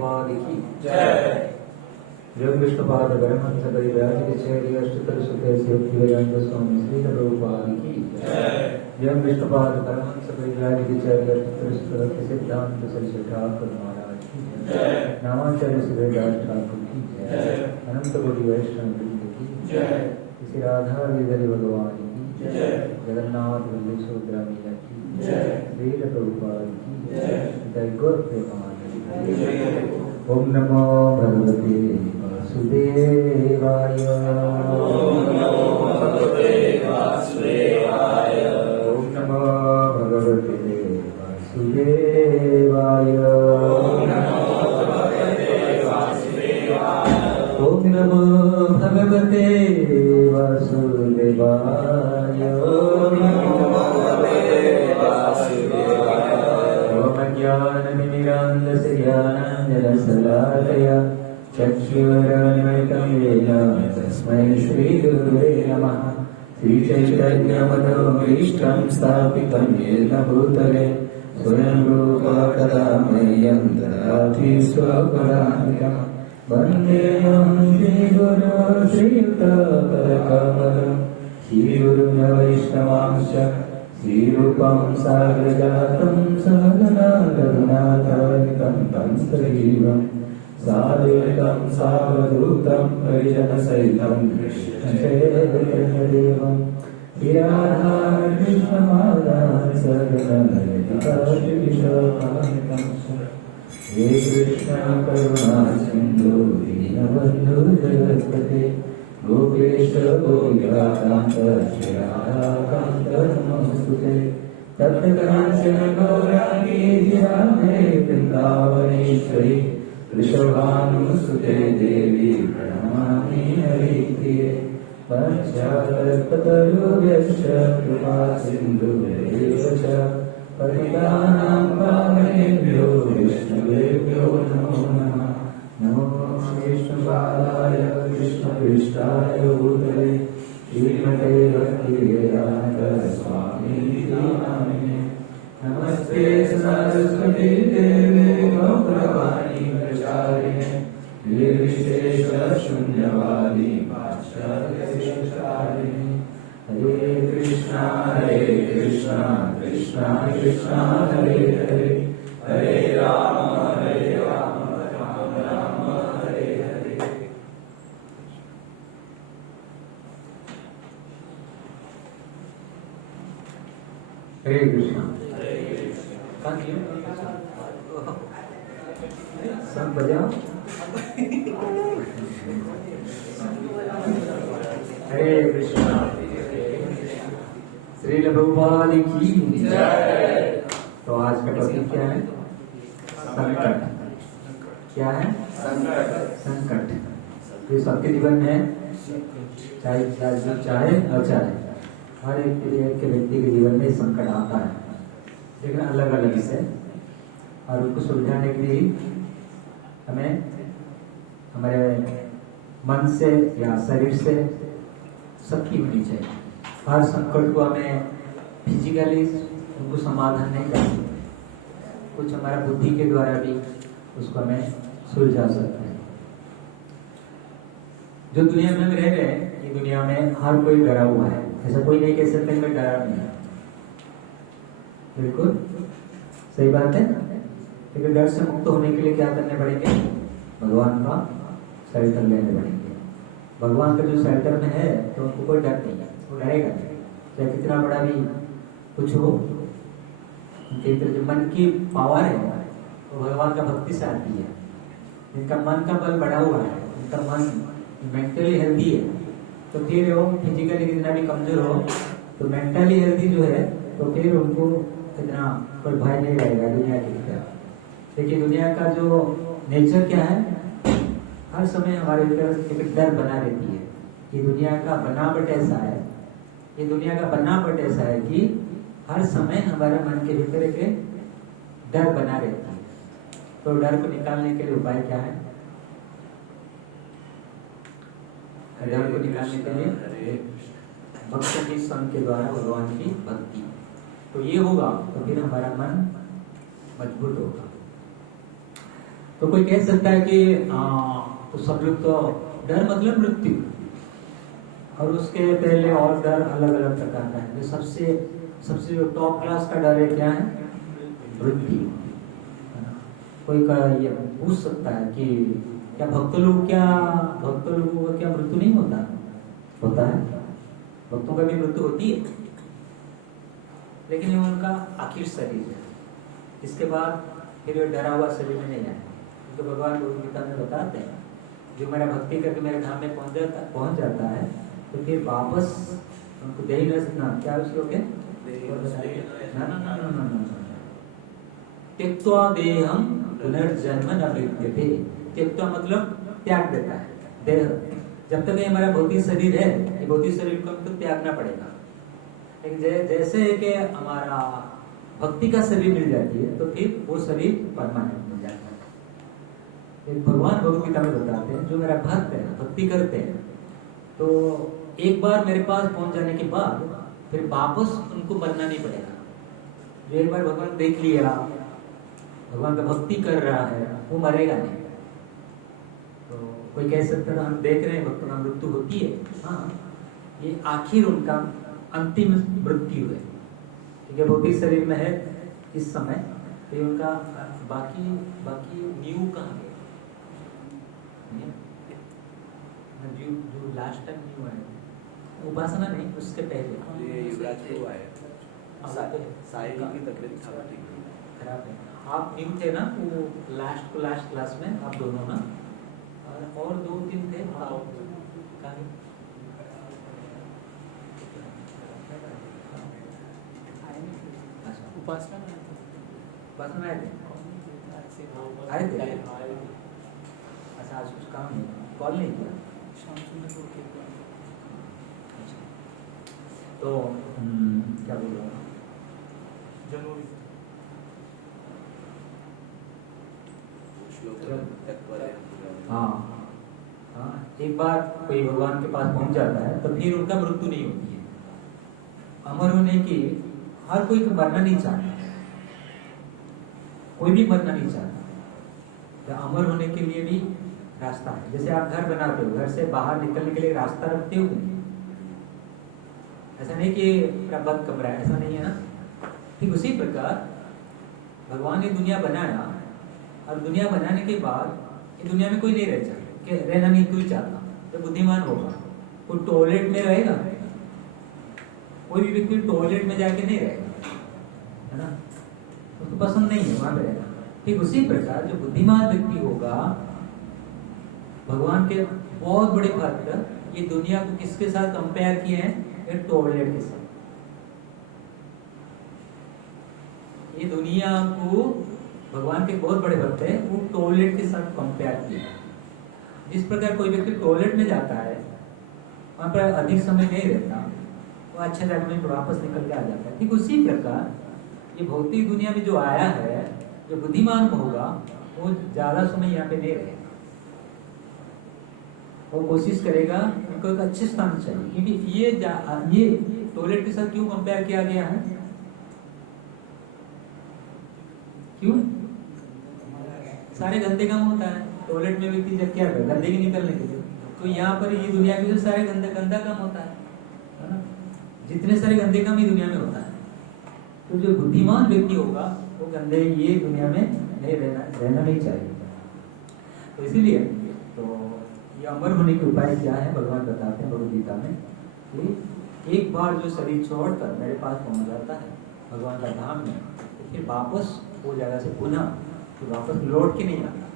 भगवान की जय। जय विष्णुपाद परमहंस परिव्राजक चेरी अष्टतर सुते शिवज्ञानंद स्वामी श्री प्रभुपाद की जय। जय विष्णुपाद परमहंस परिव्राजक चेरी अष्टतर सुते सिद्धांत सरस्वती ठाकुर महाराज की जय। नामाचार्य सुरेदास ठाकुर की जय। अनंत कोटि वैष्णव वृंद की जय। श्री राधा लीला भगवान की जय। जगन्नाथ बलदेव सुभद्रा मैया की जय। श्री प्रभुपाद की जय। जय गौर प्रेमानंद। ओम नमो भगवते वासुदेवाय। ओम नमो भगवते वासुदेवाय। ओम नमो भगवते वासुदेवाय। ओम नमो भगवते वासुदेवाय। ओम नमो भगवते वासुदेवाय। ओम नमो भगवते वासुदेवाय। ओम ज्ञानतिमिरान्धस्य ज्ञानाञ्जनशलाकया चक्षुरुन्मिलितं येन तस्मै श्रीगुरुवे नमः। श्रीचैतन्यमनोभीष्टं स्थापितं येन भूतले स्वयं रूपा कदा मह्यं ददाति स्वपदान्तिकम्। वन्देऽहं श्रीगुरो श्रीयुतपदकमलं श्रीगुरुं वैष्णवांश्च श्रीरूपं साग्रजातं सहगना रघुनाथान्वितं तं सजीवं साद्वैतं सावधूतं परिजनसहितं कृष्णचैतन्यदेवं श्रीराधा कृष्णमादान् सगणललिता श्रीविशाखान्वितं हे कृष्ण करुणा सिन्धु दीनबन्धु जगत्पते गोपेश गोपिकान्त श्री राधाकान्त नमोस्तुते। तप्तकाञ्चन गौरांगी राधे वृन्दावनेश्वरी वृषभानुसुते देवी प्रणमामि हरिप्रिये। पश्चात्तपतरुभ्यश्च कृपा सिन्धुभ्येव च पतितानां पावनेभ्यो विष्णुवेभ्यो नमो नमः। नमो विष्णुपादाय कृष्णपृष्ठाय भूतले श्रीमते भक्तिवेदान्त स्वामिनिधि नामिने। नमस्ते सरस्वती देवे गौरवाणी प्रचारिणे निर्विशेष शून्यवादी पाश्चात्यदेशतारिणे। हरे कृष्णा कृष्णा कृष्णा हरे हरे हरे राम राम राम हरे हरे। हरे कृष्णा। सब बजाओ। हरे कृष्णा। श्री प्रभुपाद की जय। तो आज का टॉपिक क्या है? संकट। क्या है? संकट। ये सबके जीवन में चाहे चाहे अचाहे हर एक के व्यक्ति के जीवन में संकट आता है, लेकिन अलग अलग से, और उनको सुलझाने के लिए हमें हमारे मन से या शरीर से शक्ति होनी चाहिए। हर संकट को हमें फिजिकली उनको समाधान नहीं कर सकते, कुछ हमारा बुद्धि के द्वारा भी उसको हमें सुलझा सकते हैं। जो दुनिया में हम रह रहे हैं, ये दुनिया में हर कोई डरा हुआ है, ऐसा कोई नहीं कह सकते मैं डरा नहीं। बिल्कुल सही बात है। लेकिन डर से मुक्त होने के लिए क्या करने पड़ेंगे? भगवान का शरण लेने पड़ेंगे। भगवान का जो शरण में है तो उनको कोई डर नहीं है, वो डरेगा नहीं, चाहे कितना बड़ा भी कुछ हो। उनके अंदर जो मन की पावर है वो भगवान का भक्ति से आती है। जिनका मन का बल बढ़ा हुआ है, उनका मन मेंटली हेल्दी है, तो फिर वो फिजिकली कितना भी कमजोर हो तो मेंटली हेल्दी जो है, तो फिर उनको इतना कोई भय नहीं रहेगा दुनिया की तरफ। लेकिन दुनिया का जो नेचर क्या है, हर समय हमारे भीतर एक डर बना रहती है। ये दुनिया का बनावट ऐसा है, ये दुनिया का बनावट ऐसा है कि हर समय हमारे मन के भीतर एक डर बना रहता है। तो डर को निकालने के लिए उपाय क्या है? डर को निकालने के लिए भक्त के संग के द्वारा भगवान की भक्ति, तो ये होगा तो फिर हमारा मन मजबूत होगा। तो कोई कह सकता है कि तो सब लोग तो डर मतलब मृत्यु, और उसके पहले और डर अलग अलग प्रकार का है। जो सबसे सबसे जो टॉप क्लास का डर है क्या है? मृत्यु, है ना? कोई का ये पूछ सकता है कि क्या भक्त लोगों का क्या मृत्यु नहीं होता? होता है, भक्तों का भी मृत्यु होती है, लेकिन ये उनका आखिर शरीर है। इसके बाद फिर ये डरा हुआ शरीर में नहीं आए, क्योंकि भगवान भगवद गीता में बताते हैं जो मेरा भक्ति करके मेरे धाम में पहुंच जाता है, तो फिर वापस उनको देही नसना क्या श्लोक है? त्यक्त्वा देहम पुनर्जन्म न विद्यते। त्यक्त्वा मतलब त्याग देता है देह। जब तक ये हमारा भौतिक शरीर है, ये भौतिक शरीर को हमको त्यागना पड़ेगा। लेकिन जैसे कि हमारा भक्ति का शरीर मिल जाती है, तो फिर वो शरीर परमानेंट मिल जाता है। भगवान भगवद गीता में बताते हैं जो मेरा भक्त है, भक्ति करते हैं, तो एक बार मेरे पास पहुंच जाने के बाद फिर वापस उनको मरना नहीं पड़ेगा। जो एक बार भगवान देख लिया, भगवान का भक्ति कर रहा है, वो मरेगा नहीं। तो कोई कह सकता है हम देख रहे हैं भक्तों का मृत्यु होती है, हाँ, ये आखिर उनका अंतिम मृत्यु है, क्योंकि भौतिक शरीर में है इस समय, तो उनका बाकी न्यू कहाँ गया? जो लास्ट टाइम न्यू है उपासना नहीं, उसके पहले ये युवराज को आया साहिल की तबीयत खराब है। आप न्यू थे ना, वो लास्ट क्लास में आप दोनों ना, और 2-3 थे उपासना आए थे। अच्छा, आज कुछ काम नहीं, कॉल नहीं किया। तो क्या बोल रहा हूँ? हाँ, एक बार कोई भगवान के पास पहुंच जाता है, तो फिर उनका मृत्यु नहीं होती है। अमर होने की हर कोई मरना नहीं चाहता, कोई भी मरना नहीं चाहता। तो अमर होने के लिए भी रास्ता है। जैसे आप घर बनाते हो, घर से बाहर निकलने के लिए रास्ता रखते हो, ऐसा नहीं कि बंद कमरा है, ऐसा नहीं है ना। ठीक उसी प्रकार भगवान ने दुनिया बनाया, और दुनिया बनाने के बाद ये दुनिया में कोई नहीं रहना नहीं कोई चाहता। तो बुद्धिमान होगा, कोई टॉयलेट में रहेगा, कोई भी व्यक्ति टॉयलेट में जाके नहीं रहेगा, है ना, उसको पसंद नहीं है वहां पे रहेगा। ठीक उसी प्रकार जो बुद्धिमान व्यक्ति होगा, भगवान के बहुत बड़े भक्त ये दुनिया को किसके साथ कंपेयर किए हैं? ये टॉयलेट के साथ। ये दुनिया को भगवान के बहुत बड़े भक्त है, वो टॉयलेट के साथ कंपेयर किया। जिस प्रकार कोई व्यक्ति टॉयलेट में जाता है, वहां पर अधिक समय नहीं रहता, वो अच्छे जगह में वापस निकल के आ जाता है। ठीक उसी प्रकार ये भौतिक दुनिया में जो आया है, जो बुद्धिमान होगा वो ज्यादा समय यहाँ पे नहीं रहेगा, वो कोशिश करेगा उनको एक अच्छे स्थान चाहिए। क्योंकि ये टॉयलेट के साथ क्यों कंपेयर किया गया है? क्यों? सारे गंदे काम होता है टॉयलेट में, व्यक्ति जब क्या करता है गंदगी निकलने के लिए, तो यहाँ पर ये दुनिया के सारे गंदा काम होता है ना। जितने सारे गंदे काम ये दुनिया में होता है, तो जो बुद्धिमान व्यक्ति होगा वो गंदे ये दुनिया में नहीं रहना नहीं चाहिए। तो इसीलिए तो ये अमर होने के उपाय क्या है भगवान बताते हैं भगवद गीता में कि एक बार जो शरीर छोड़कर मेरे पास पहुंच जाता है भगवान का धाम में, तो फिर वापस वो जगह से पुनः तो वापस लौट के नहीं आता।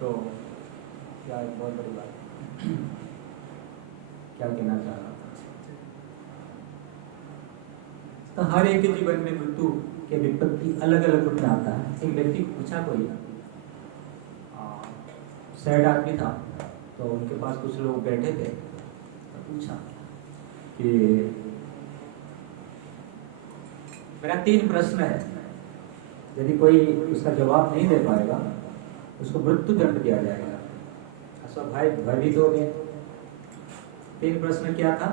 तो क्या एक बहुत बड़ी बात क्या कहना चाह रहा था? तो हर एक के जीवन में मृत्यु के विपत्ति अलग अलग रूप में आता है। एक व्यक्ति को पूछा, कोई सैड आदमी था, तो उनके पास कुछ लोग बैठे थे, तो पूछा कि मेरा 3 प्रश्न है, यदि कोई उसका जवाब नहीं दे पाएगा उसको मृत्यु दंड दिया जाएगा। सब भाई भयभीत हो गए। 3 प्रश्न क्या था?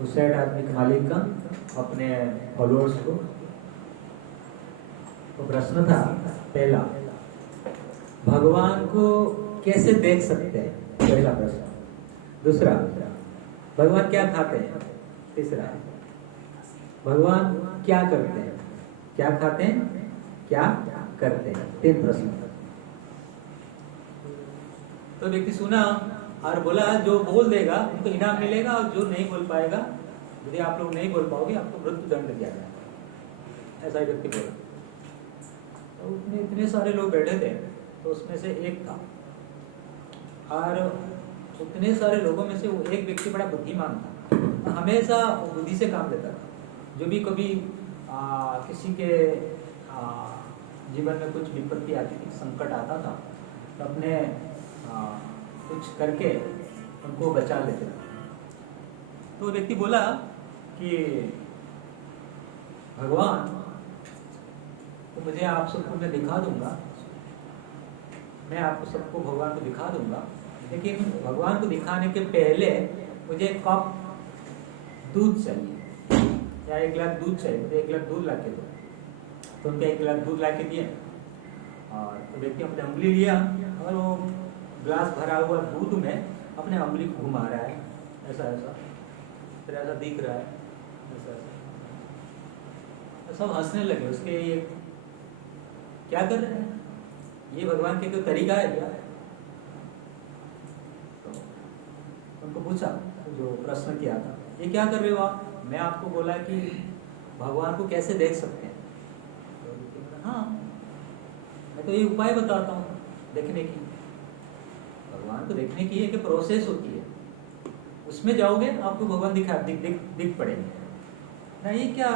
उस सैड आदमी के मालिक का अपने फॉलोअर्स को, तो प्रश्न था पहला, भगवान को कैसे देख सकते हैं, पहला प्रश्न। दूसरा, भगवान क्या खाते हैं। तीसरा, भगवान क्या करते हैं, क्या खाते हैं, क्या करते हैं। 3 प्रश्न। तो व्यक्ति सुना और बोला जो बोल देगा उनको इनाम मिलेगा, और जो नहीं बोल पाएगा, यदि आप लोग नहीं बोल पाओगे आपको मृत्यु दंड दिया जाएगा, ऐसा ही व्यक्ति बोला। तो उसमें इतने सारे लोग बैठे थे, तो उसमें से एक था, और उतने सारे लोगों में से वो एक व्यक्ति बड़ा बुद्धिमान था, हमेशा बुद्धि से काम लेता था। जो भी कभी किसी के जीवन में कुछ विपत्ति आती थी, संकट आता था, तो अपने कुछ करके उनको बचा लेते थे। तो व्यक्ति बोला कि भगवान, तो मुझे आप सबको मैं दिखा दूंगा, मैं आपको सबको भगवान को दिखा दूंगा, लेकिन भगवान को दिखाने के पहले मुझे एक कप दूध चाहिए, या 1 गिलास दूध चाहिए, मुझे 1 गिलास दूध ला के दो। तो उनके 1 गिलास दूध ला के दिए, और तो व्यक्ति अपने उंगली लिया, और वो ग्लास भरा हुआ दूध में अपने उंगली को घुमा रहा है, ऐसा ऐसा, फिर ऐसा दिख रहा है, ऐसा ऐसा। सब हंसने लगे उसके, ये क्या कर रहे हैं, ये भगवान के कोई तरीका है क्या। तो उनको पूछा, जो प्रश्न किया था, ये क्या कर रहे हो आप। मैं आपको बोला कि भगवान को कैसे देख सकते हैं। तो हाँ, मैं तो ये उपाय बताता हूँ देखने की। भगवान को देखने की एक प्रोसेस होती है, उसमें जाओगे आपको भगवान दिख पड़ेंगे ना। ये क्या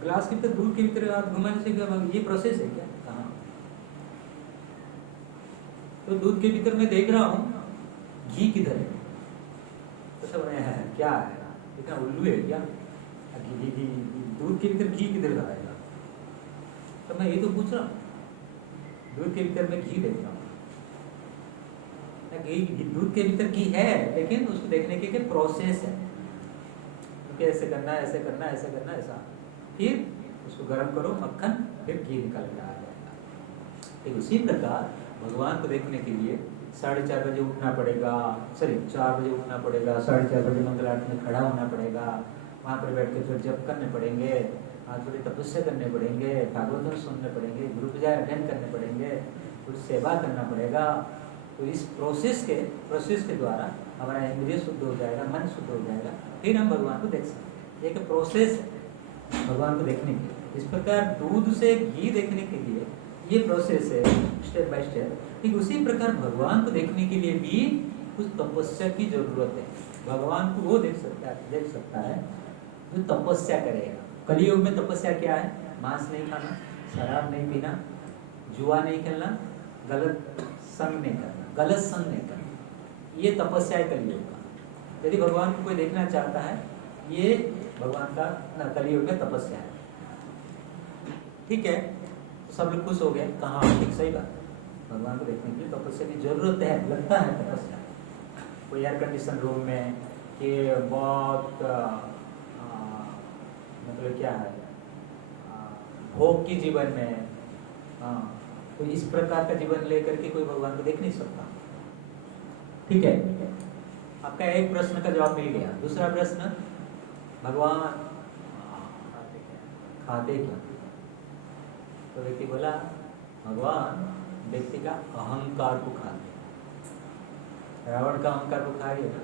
ग्लास के भीतर, दूध के भीतर आप घुमाने से क्या ये प्रोसेस है क्या। कहाँ, तो दूध के भीतर मैं देख रहा हूँ, घी किधर है। तो सब है क्या है, इतना उल्लू है क्या, घी दूध के भीतर घी किधर आएगा। तो मैं ये तो पूछ रहा हूँ, दूध के भीतर मैं घी देख रहा हूँ, दूध के भीतर घी है, लेकिन उसको देखने के प्रोसेस है, क्योंकि ऐसे करना, ऐसे करना, ऐसे करना, ऐसा, फिर उसको गर्म करो मक्खन, फिर घी निकल के आ जाएगा। ठीक उसी प्रकार भगवान को देखने के लिए 4:30 बजे उठना पड़ेगा, 4 बजे उठना पड़ेगा, 4:30 बजे मंगल आरती में खड़ा होना पड़ेगा, वहाँ पर बैठ के फिर जप करने पड़ेंगे, थोड़ी तपस्या करने पड़ेंगे, भागवत सुनने पड़ेंगे, गुरु पूजा अटेंड करने पड़ेंगे, कुछ सेवा करना पड़ेगा। तो इस प्रोसेस के द्वारा हमारा इंद्रिय शुद्ध हो जाएगा, मन शुद्ध हो जाएगा, फिर हम भगवान को देख सकते हैं। एक प्रोसेस है भगवान को देखने की। इस प्रकार दूध से घी देखने के लिए ये प्रोसेस है, स्टेप बाय स्टेप। ठीक उसी प्रकार भगवान को देखने के लिए भी कुछ तपस्या की जरूरत है। भगवान को वो देख सकता है जो तपस्या करेगा। कलियुग में तपस्या क्या है, मांस नहीं खाना, शराब नहीं पीना, जुआ नहीं खेलना, गलत संग नहीं करना, गलत संग नहीं करना, ये तपस्या है कलियुग का। यदि भगवान को कोई देखना चाहता है, ये भगवान का कलियुग में तपस्या है। ठीक है, तो सब लोग खुश हो गए, कहाँ ठीक सही बात, भगवान को देखने के लिए तपस्या की जरूरत है, लगता है तपस्या। कोई एयर कंडीशन रूम में कि बहुत मतलब क्या है, भोग की जीवन में, तो इस प्रकार का जीवन लेकर के कोई भगवान को देख नहीं सकता। ठीक है, आपका एक प्रश्न का जवाब मिल गया। दूसरा प्रश्न, भगवान खाते क्या। तो व्यक्ति बोला, भगवान व्यक्ति का अहंकार को खाते। रावण का अहंकार को खा गया,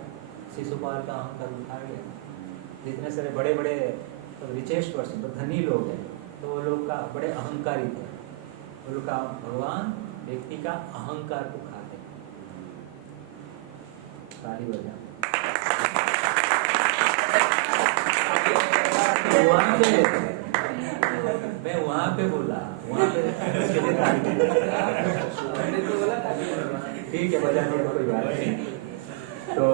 शिशुपाल का अहंकार को खा गया, जितने सारे बड़े बड़े तो रिचेस्ट पर्सन, तो धनी लोग हैं, तो वो लोग का बड़े अहंकारी थे, वो लोग का भगवान व्यक्ति का अहंकार को खाते। ताली बजा। मैं वहां पे बोला, वहां पे ठीक है, बजा दिया, कोई बात नहीं। तो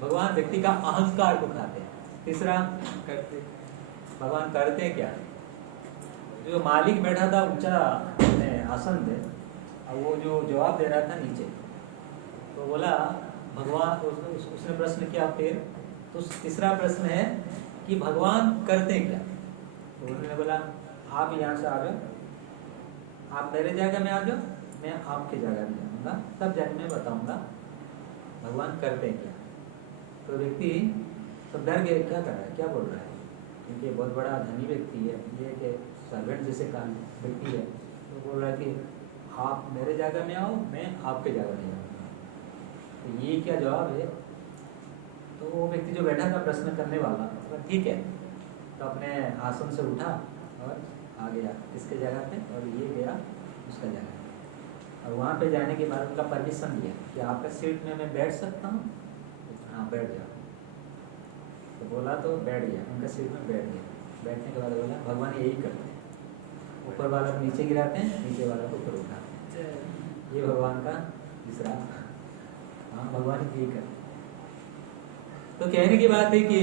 भगवान व्यक्ति का अहंकार को खाते हैं। तीसरा, भगवान करते क्या। जो मालिक बैठा था ऊंचा आसन पे, और वो जो जवाब दे रहा था नीचे, तो बोला भगवान, उसने प्रश्न किया फिर, तो तीसरा प्रश्न है कि भगवान करते क्या। तो उन्होंने बोला, आप यहाँ से आ जाओ, आप मेरे जगह में आ जाओ, मैं आपकी जगह में आऊँगा, तब जाके मैं बताऊँगा भगवान करते क्या। तो व्यक्ति सब डर गए, क्या कर रहा है, क्या बोल रहा है, क्योंकि बहुत बड़ा धनी व्यक्ति है, ये कि सर्वेंट जैसे काम व्यक्ति है, तो बोल रहा है कि आप मेरे जगह में आओ, मैं आपके जगह में आऊँगा। तो ये क्या जवाब है। तो वो व्यक्ति जो बैठा था प्रश्न करने वाला, तो ठीक है, तो अपने आसन से उठा और आ गया इसके जगह पे, और ये गया उसका जगह। और वहाँ पे जाने के बाद उनका परमिशन दिया कि आपका सीट में मैं बैठ सकता हूँ, हाँ बैठ जाओ। तो बोला तो बैठ गया, उनका सीट में बैठ गया। बैठने के बाद बोला भगवान यही करते हैं, ऊपर वाला को नीचे गिराते हैं, नीचे वाला को ऊपर उठाते हैं, ये भगवान का दूसरा, हाँ भगवान यही करते हैं। तो कहने की बात है कि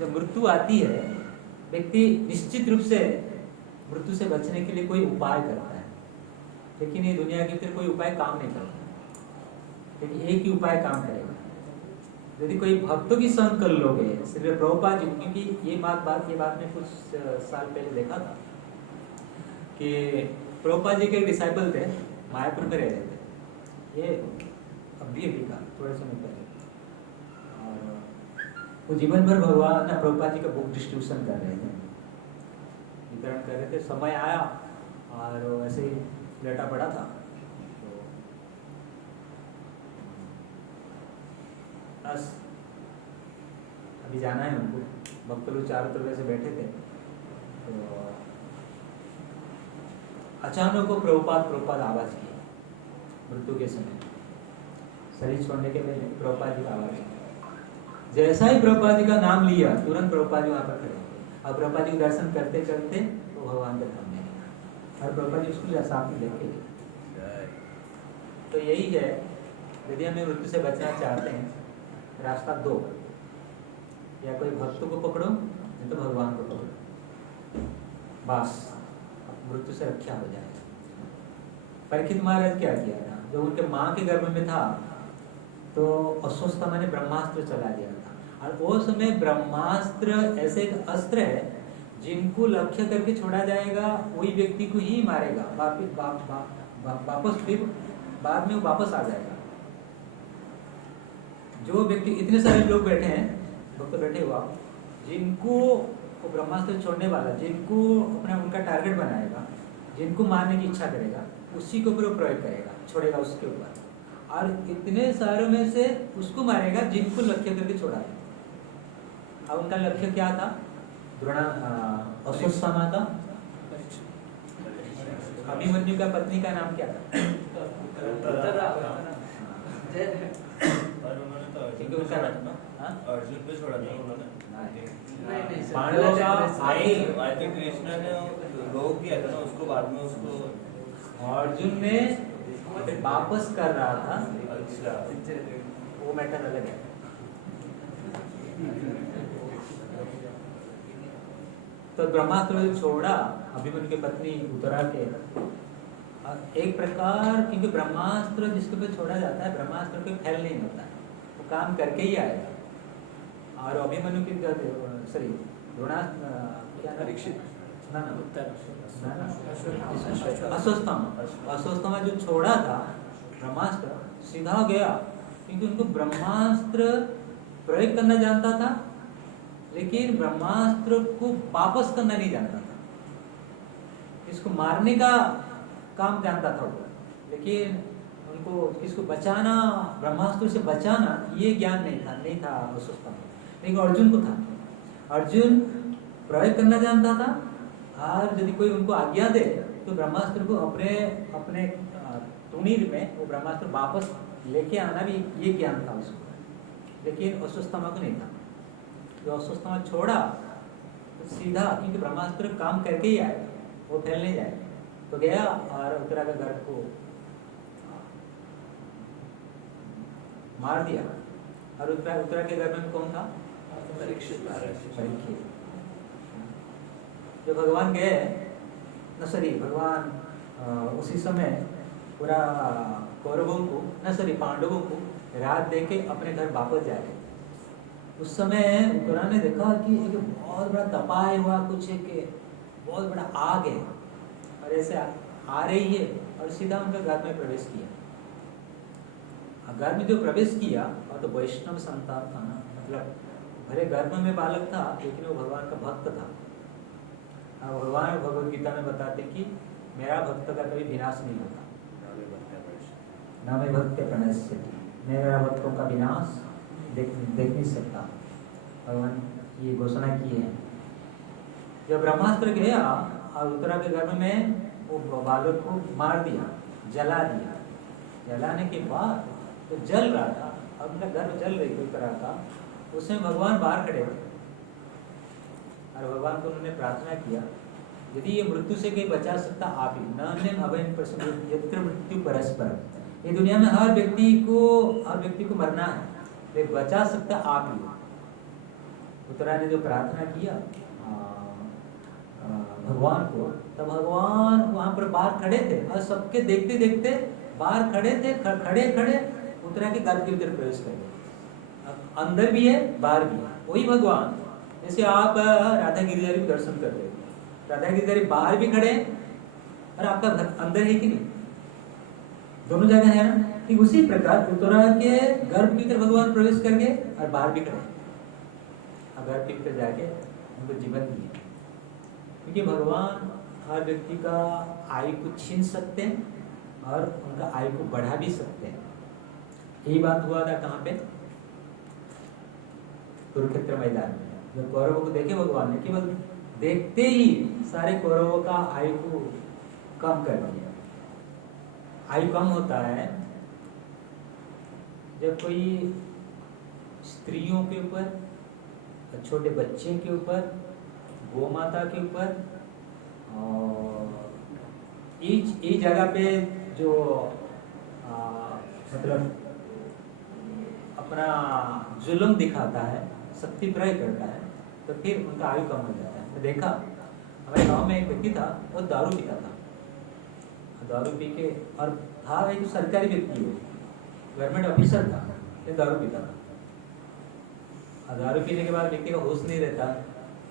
जब मृत्यु आती है, व्यक्ति निश्चित रूप से मृत्यु से बचने के लिए कोई उपाय करता है, लेकिन ये दुनिया के भीतर कोई उपाय काम नहीं करता, लेकिन एक ही उपाय काम करेगा। यदि कोई भक्तों की संग कर लोगे, सिर्फ प्रभुपाद जी, क्योंकि ये बात में कुछ साल पहले देखा था कि प्रभुपाद जी के डिसाइपल थे, मायापुर में रह रहे थे, ये अभी का थोड़े समय पहले, और वो जीवन भर भगवान प्रभुपाद जी का बुक डिस्ट्रीब्यूशन कर रहे थे, वितरण कर रहे थे। समय आया और वो ऐसे ही लेटा पड़ा था, तो बस अभी जाना है उनको, भक्त लोग चारों तरफ से बैठे थे, तो अचानक को प्रभुपाद आवाज की, मृत्यु के समय शरीर छोड़ने के पहले प्रभुपाद जी का आवाज की। जैसा ही प्रभुपाद जी का नाम लिया, तुरंत प्रभुपाद जी वहां पर खड़े हो, और प्रभुपाद जी दर्शन करते करते वो भगवान के धाम में गए, और प्रभुपाद जी उसको साथ में लेके गए। तो यही है, यदि हमें मृत्यु से बचना चाहते हैं, रास्ता दो, या कोई भक्त को पकड़ो, नहीं तो भगवान को पकड़ो, बस मृत्यु से रक्षा हो जाएगा। परीक्षित महाराज क्या किया था, जब उनके माँ के गर्भ में था तो अश्वत्थामा ने ब्रह्मास्त्र चला दिया था, और वो समय ब्रह्मास्त्र ऐसे एक अस्त्र है जिनको लक्ष्य करके छोड़ा जाएगा वही व्यक्ति को ही मारेगा, वापस फिर बाद में वो वापस आ जाएगा। जो व्यक्ति, इतने सारे लोग बैठे हैं, भक्त बैठे हुआ, जिनको वो ब्रह्मास्त्र छोड़ने वाला, जिनको अपना उनका टारगेट बनाएगा, जिनको मारने की इच्छा करेगा, उसी के ऊपर प्रयोग करेगा, छोड़ेगा उसके ऊपर, और इतने सारों में से उसको मारेगा जिनको लक्ष्य करके छोड़ा है। अब उनका लक्ष्य क्या था, अश्वत्थामा का, अभिमन्यु का पत्नी का नाम क्या था, अर्जुन पे छोड़ा था उन्होंने, पांडवों का आई थिंक कृष्ण ने रोक दिया था ना उसको, बाद में उसको अर्जुन ने फिर वापस कर रहा था, अच्छा वो मैटर अलग है। तो ब्रह्मास्त्र छोड़ा, अभिमन्यु की पत्नी उतरा के, एक प्रकार, क्योंकि ब्रह्मास्त्र जिसके पे छोड़ा जाता है, ब्रह्मास्त्र कोई फैल नहीं होता है, वो काम करके ही आएगा। और अभिमन्यु की सॉरी अश्वत्थामा जो छोड़ा था ब्रह्मास्त्र, सीधा गया, क्योंकि उनको ब्रह्मास्त्र प्रयोग करना जानता था, लेकिन ब्रह्मास्त्र को वापस करना नहीं जानता था। इसको मारने का काम जानता था वो, लेकिन उनको इसको बचाना, ब्रह्मास्त्र से बचाना, ये ज्ञान नहीं था अश्वत्थामा। लेकिन अर्जुन को था, अर्जुन प्रयोग करना जानता था, और यदि कोई उनको आज्ञा दे तो ब्रह्मास्त्र को अपने तुणीर में वो ब्रह्मास्त्र वापस लेके आना भी, ये ज्ञान था उसको, लेकिन अश्वत्थामा को नहीं था। जो अश्वत्थामा छोड़ा तो सीधा, क्योंकि ब्रह्मास्त्र काम करके ही आएगा, वो फैल नहीं जाएगा, तो गया और उत्तरा के गर्भ को मार दिया। और उत्तरा के गर्भ में कौन था, परीक्षित परीक्षित। जब भगवान गए भगवान उसी समय पूरा कौरवों को पांडवों को रात देके अपने घर वापस जा रहे। उस समय उत्तरा ने देखा कि एक बहुत बड़ा तपाया हुआ कुछ एक बहुत बड़ा आग है, और ऐसे आ रही है और सीधा उनका घर में प्रवेश किया। घर में जो प्रवेश किया और तो वैष्णव संतान था ना, मतलब भले गर्भ में बालक था लेकिन वो भगवान का भक्त था। और भगवान भगवद गीता में बताते कि मेरा भक्त का कभी विनाश नहीं होता, ना मैं भक्त प्रणश्यति, मेरा भक्तों का विनाश देख नहीं सकता। भगवान ये घोषणा की है। जब ब्रह्मास्त्र गया और उत्तरा के गर्भ में वो बालक को मार दिया, जला दिया। जलाने के बाद तो जल रहा था, अब उनका गर्भ जल रही कोई तरह का, उसमें भगवान बाहर खड़े थे और भगवान को उन्होंने प्रार्थना किया, यदि ये मृत्यु से कोई बचा सकता आप ही, न अभयं प्रसन्न यत्र मृत्यु परस्पर। ये दुनिया में हर व्यक्ति को मरना है, लेकिन बचा सकता आप ही। उत्तरा ने जो प्रार्थना किया भगवान को, तब भगवान वहां पर बाहर खड़े थे और सबके देखते देखते बाहर खड़े थे, खड़े उत्तरा के गर्भ के भीतर प्रवेश कर गए। अंदर भी है बाहर भी है, वही भगवान। जैसे आप राधा गिरिधारी दर्शन कर रहे हो, राधा गिरिधारी बाहर भी खड़े और आपका अंदर है कि नहीं, दोनों जगह है ना। ठीक उसी प्रकार उत्तरा के गर्भ के भीतर भगवान प्रवेश कर गए और बाहर भी खड़े, और गर्भ के भीतर जाके उनको जीवन दिए। क्योंकि भगवान हर व्यक्ति का आयु को छीन सकते हैं और उनका आयु को बढ़ा भी सकते हैं। यही बात हुआ था कहाँ पे, कुरुक्षेत्र मैदान में। जब कौरवों को देखे भगवान ने, केवल देखते ही सारे कौरवों का आयु को कम कर दिया। आयु कम होता है जब कोई स्त्रियों के ऊपर, छोटे बच्चे के ऊपर, गोमाता के ऊपर और इस जगह पे जो मतलब अपना जुल्म दिखाता है, शक्ति प्रयोग करता है, तो फिर उनका आयु कम हो जाता है। तो देखा हमारे गांव में एक व्यक्ति था, वो दारू पीता था, दारू पी के, और था एक सरकारी व्यक्ति, वो गवर्नमेंट ऑफिसर था, ये दारू पीता था। और दारू पीने के बाद व्यक्ति का होश नहीं रहता,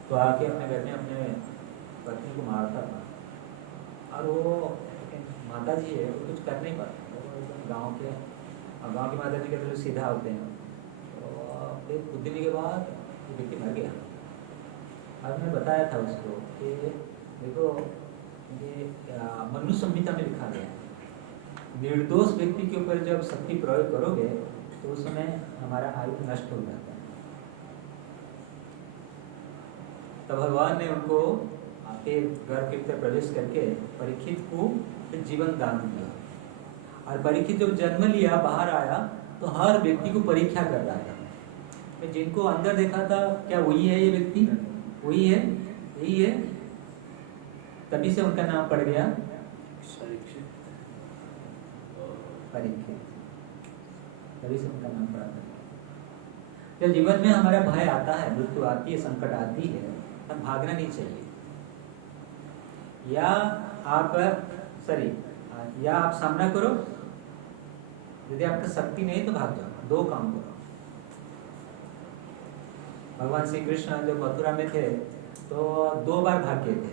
तो आके अपने घर में अपने पत्नी को मारता था। और वो माता जी है, वो कुछ कर नहीं पाते, गाँव के माता जी के तो सीधा होते हैं। तो फिर कुछ दिन के बाद वो व्यक्ति मर गया। और मैंने बताया था उसको कि देखो ये मनु संहिता में लिखा गया है, निर्दोष व्यक्ति के ऊपर जब शक्ति प्रयोग करोगे तो उस समय हमारा आयु नष्ट हो जाता है। तब भगवान ने उनको आपके घर के भीतर प्रवेश करके परीक्षित को जीवन दान दिया। और परीक्षित जब जन्म लिया, बाहर आया, तो हर व्यक्ति को परीक्षा कर रहा था। जिनको अंदर देखा था, क्या वही है ये व्यक्ति, वही है, यही है, तभी से उनका नाम पड़ गया परीक्षित, तभी से उनका नाम पड़ा था। जब जीवन में हमारा भय आता है, मृत्यु आती है, संकट आती है, तब भागना नहीं चाहिए। या आप सामना करो, यदि आपका शक्ति नहीं तो भाग जाओ। दो काम करो। भगवान श्री कृष्ण जब मथुरा में थे तो 2 बार भाग गए थे।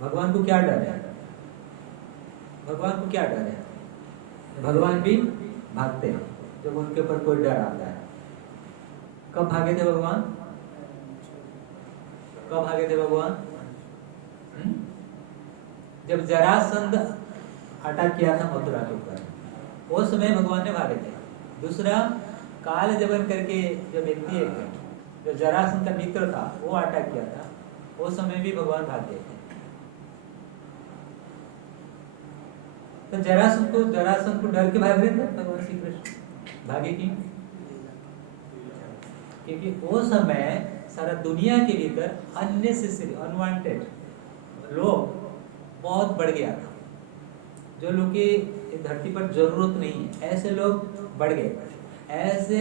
भगवान को क्या डर है? भगवान को क्या डर है? भगवान भी भागते हैं जब उनके ऊपर कोई डर आता है। कब भागे थे भगवान? कब भागे थे भगवान? जब जरासंध अटैक किया था मथुरा के ऊपर, उस समय भगवान ने भागे थे। दूसरा, काल जबन करके जो व्यक्ति है, जो जरासंध का मित्र था, वो अटैक किया था, उस समय भी भगवान भाग गए थे। तो जरासंध को डर के भाग रहे थे भगवान श्री कृष्ण। भागे क्यों? क्योंकि वो समय सारा दुनिया के भीतर अननेसेसरी, अनवांटेड लोग बहुत बढ़ गया था। जो लोग की धरती पर जरूरत नहीं है, ऐसे लोग बढ़ गए। ऐसे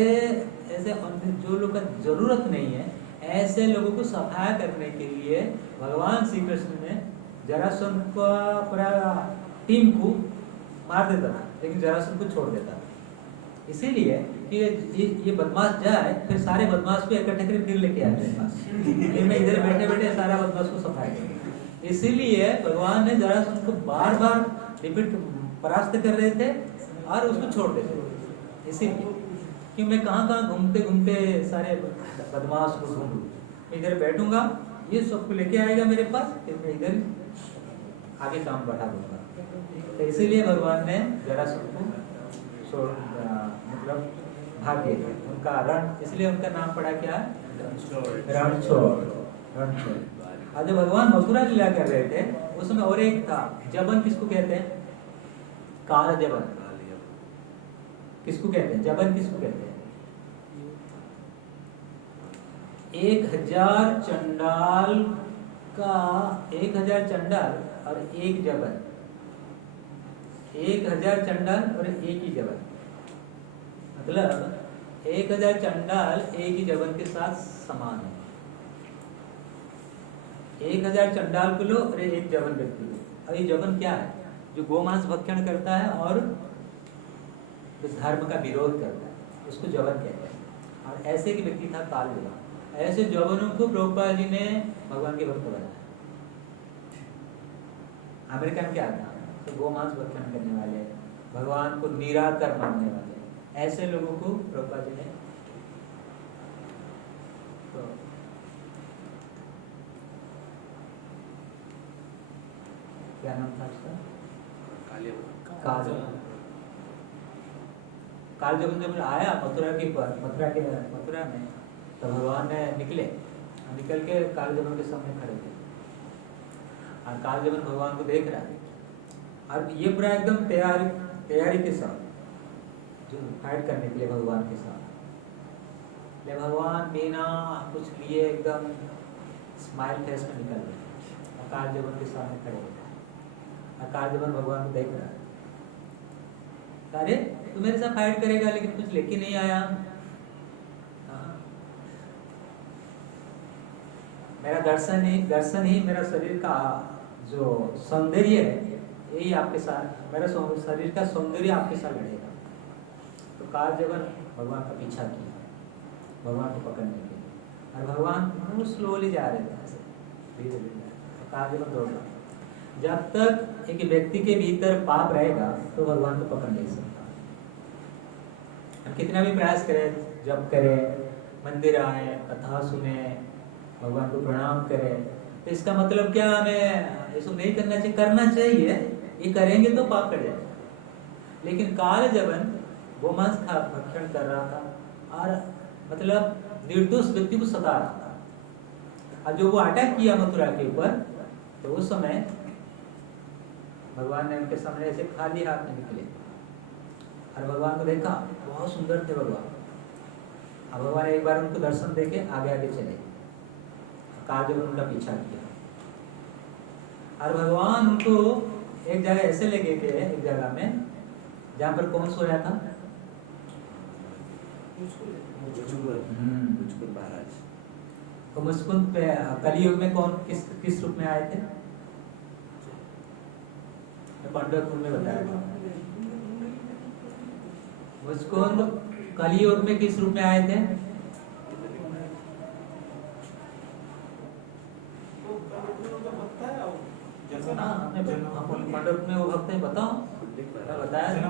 जो लोग का जरूरत नहीं है, ऐसे लोगों को सफाया करने के लिए भगवान श्री कृष्ण ने जरासंध का पूरा टीम को मार देता था, लेकिन जरासंध को छोड़ देता था। इसीलिए कि ये बदमाश जाए, फिर सारे बदमाश को इकट्ठे करके फिर लेके आते हैं पास। मैं इधर बैठे सारा बदमाश को सफाया करें। इसीलिए भगवान ने जरासंध को बार बार रिपीट परास्त कर रहे थे और उसको छोड़ देते थे। इसीलिए कि मैं कहाँ कहाँ घूमते घूमते सारे बदमाश को ढूंढूं, इधर बैठूंगा, ये सबको लेके आएगा मेरे पास, फिर मैं इधर आगे काम बढ़ा दूंगा। तो इसीलिए भगवान ने जरासंध को मतलब भाग दिए थे उनका रण, इसलिए उनका नाम पड़ा क्या है, रणछोड़। आज जब भगवान मथुरा लीला कर रहे थे उस समय और एक था जबन, किसको कहते हैं, काल जबन किसको कहते हैं, जबन किसको कहते हैं, 1000 चंडाल का 1000 चंडाल और एक जबन, 1000 चंडाल और एक ही जबन, मतलब 1000 चंडाल एक ही जबन के साथ समान है। 1000 चंडाल को लो और एक जबन व्यक्ति लो। अब ये जबन क्या है, जो गोमांस भक्षण करता है और जो धर्म का विरोध करता है उसको जबन कहते हैं। और ऐसे एक व्यक्ति था काल जबन। ऐसे जबनों को प्रभुपाद जी ने भगवान के भक्त बनाया। अमेरिका में क्या था, तो गोमांस भक्षण करने वाले, भगवान को निराकर मानने वाले, ऐसे लोगों को प्रभुपाद जी ने तो क्या नाम था उसका, काल जब आया मथुरा में तो भगवान ने निकल के काल जबन के सामने खड़े थे और काल जबन भगवान को देख रहा है और ये पूरा एकदम तैयारी के साथ जो फाइट करने के लिए भगवान के साथ, ले भगवान बिना कुछ लिए एकदम स्माइल फेस में निकल गए और काल जबन के सामने खड़े थे और काल जबन भगवान को देख रहा है, अरे तू मेरे साथ फाइट करेगा लेकिन कुछ लेके नहीं आया, मेरा दर्शन ही मेरा शरीर का जो सौंदर्य है यही आपके साथ, मेरा शरीर का सौंदर्य आपके साथ लड़ेगा। तो काल जबन भगवान का पीछा किया भगवान को पकड़ने के लिए और भगवान बहुत स्लोली जा रहे थे ऐसे धीरे धीरे, काल जबन दौड़ रहा। जब तक एक व्यक्ति के भीतर पाप रहेगा तो भगवान को पकड़ नहीं सकता। हम कितना भी प्रयास करें, जब करें, मंदिर आए, कथा सुने, भगवान को प्रणाम करें, तो इसका मतलब क्या हमें इसको नहीं करना चाहिए, करना चाहिए, ये करेंगे तो पाप करेगा। लेकिन काल जबन गोमांस खा भक्षण कर रहा था और मतलब निर्दोष व्यक्ति को सता रहा था और जो वो अटैक किया मथुरा के ऊपर, तो उस समय भगवान ने उनके सामने ऐसे खाली हाथ में निकले और भगवान को देखा, बहुत सुंदर थे भगवान। अब भगवान एक बार उनको दर्शन देके आगे आगे चले, काल जबन उनका पीछा किया और भगवान उनको एक जगह ऐसे ले गए थे, एक जगह में जहाँ पर कौन सो रहा था, महाराज। तो मुस्कुंद पे कलियुग में कौन किस रूप में आए थे, पंडरपुर में बताया था। मुस्कुंद कलियुग में किस रूप में आए थे, पंडरपुर में वो भक्त है, बताओ बताया था,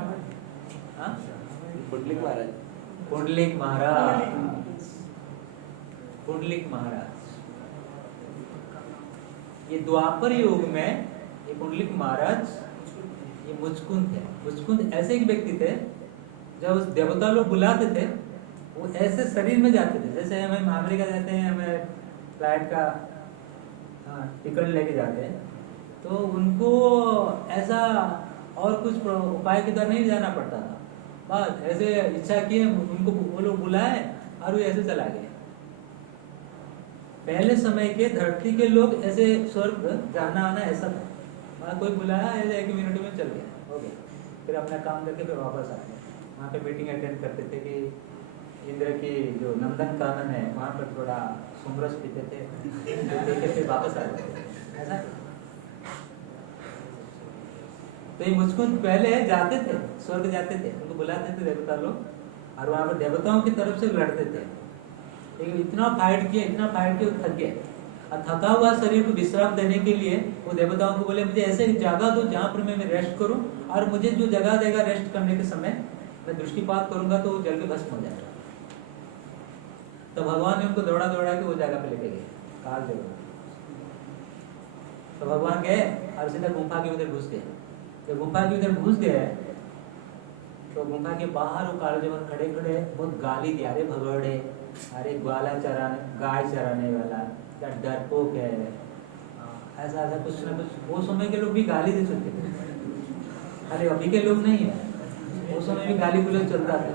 पुंडलिक महाराज। ये द्वापर युग में ये पुंडलिक महाराज ये मुचकुंद थे। मुचकुंद ऐसे एक व्यक्ति थे, जब उस देवता लोग बुलाते थे वो ऐसे शरीर में जाते थे, जैसे हमें अमेरिका जाते हैं, हमें फ्लाइट का टिकट लेके जाते हैं, तो उनको ऐसा और कुछ उपाय के द्वारा नहीं जाना पड़ता था, बस ऐसे इच्छा किए उनको वो लोग बुलाए और वो ऐसे चला गए। पहले समय के धरती के लोग ऐसे स्वर्ग जाना आना ऐसा था, वहाँ कोई बुलाया ऐसे 1 मिनट में चल गया, हो गया, फिर अपना काम करके फिर वापस आ गए। वहाँ पे मीटिंग अटेंड करते थे कि इंद्र की जो नंदन कानन है वहाँ पर थोड़ा सुमरस पीते थे, फिर वापस आ गए ऐसा। तो ये मुचकुंद पहले जाते थे, स्वर्ग जाते थे, उनको बुलाते थे देवता लोग और वहाँ पर देवताओं की तरफ से लड़ते थे, लेकिन इतना फाइट किया थक गए और थका हुआ शरीर को विश्राम देने के लिए वो देवताओं को बोले मुझे ऐसे जगह दो जहाँ पर मैं रेस्ट करूं, और मुझे जो जगह देगा रेस्ट करने के समय मैं दृष्टिपात करूंगा तो वो जल के भस्म हो जाएगा। तो भगवान ने उनको दौड़ा दौड़ा के वो जगह पे लेके गए, काल जगह। तो भगवान गए और सीधा गुफा के उधर घुस गए। जब गुफा के उधर घुस गए तो गुफा के बाहर वो काल जगह खड़े खड़े बहुत गाली दिया, अरे भगोड़े, अरे ग्वाला चराने, गाय चराने वाला, क्या डरपोक है, ऐसा ऐसा कुछ ना कुछ। वो समय के लोग भी गाली दे सकते थे, अरे अभी के लोग नहीं है, वो समय भी गाली गुलोच चलता था।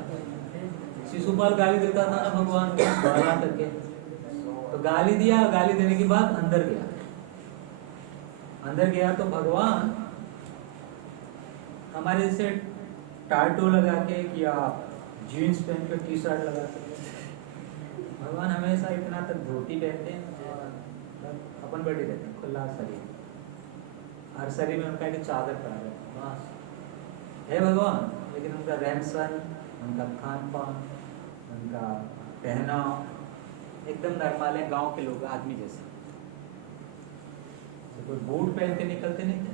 शिशुपाल गाली देता था ना भगवान को ग्वाला करके, तो गाली दिया, गाली देने के बाद अंदर गया। अंदर गया तो भगवान हमारे जैसे टाटो लगा के या जीन्स पहन के टी शर्ट लगा के, भगवान हमेशा इतना तक धोती पहनते हैं और अपन बैठे रहते हैं खुला शरीर, हर शरीर में उनका एक चादर पड़ा है बस है भगवान। लेकिन उनका रहन सहन, उनका खान पान, उनका पहनाव एकदम नॉर्मल है, गांव के लोग आदमी जैसे। तो कोई बूट पहन के निकलते नहीं थे।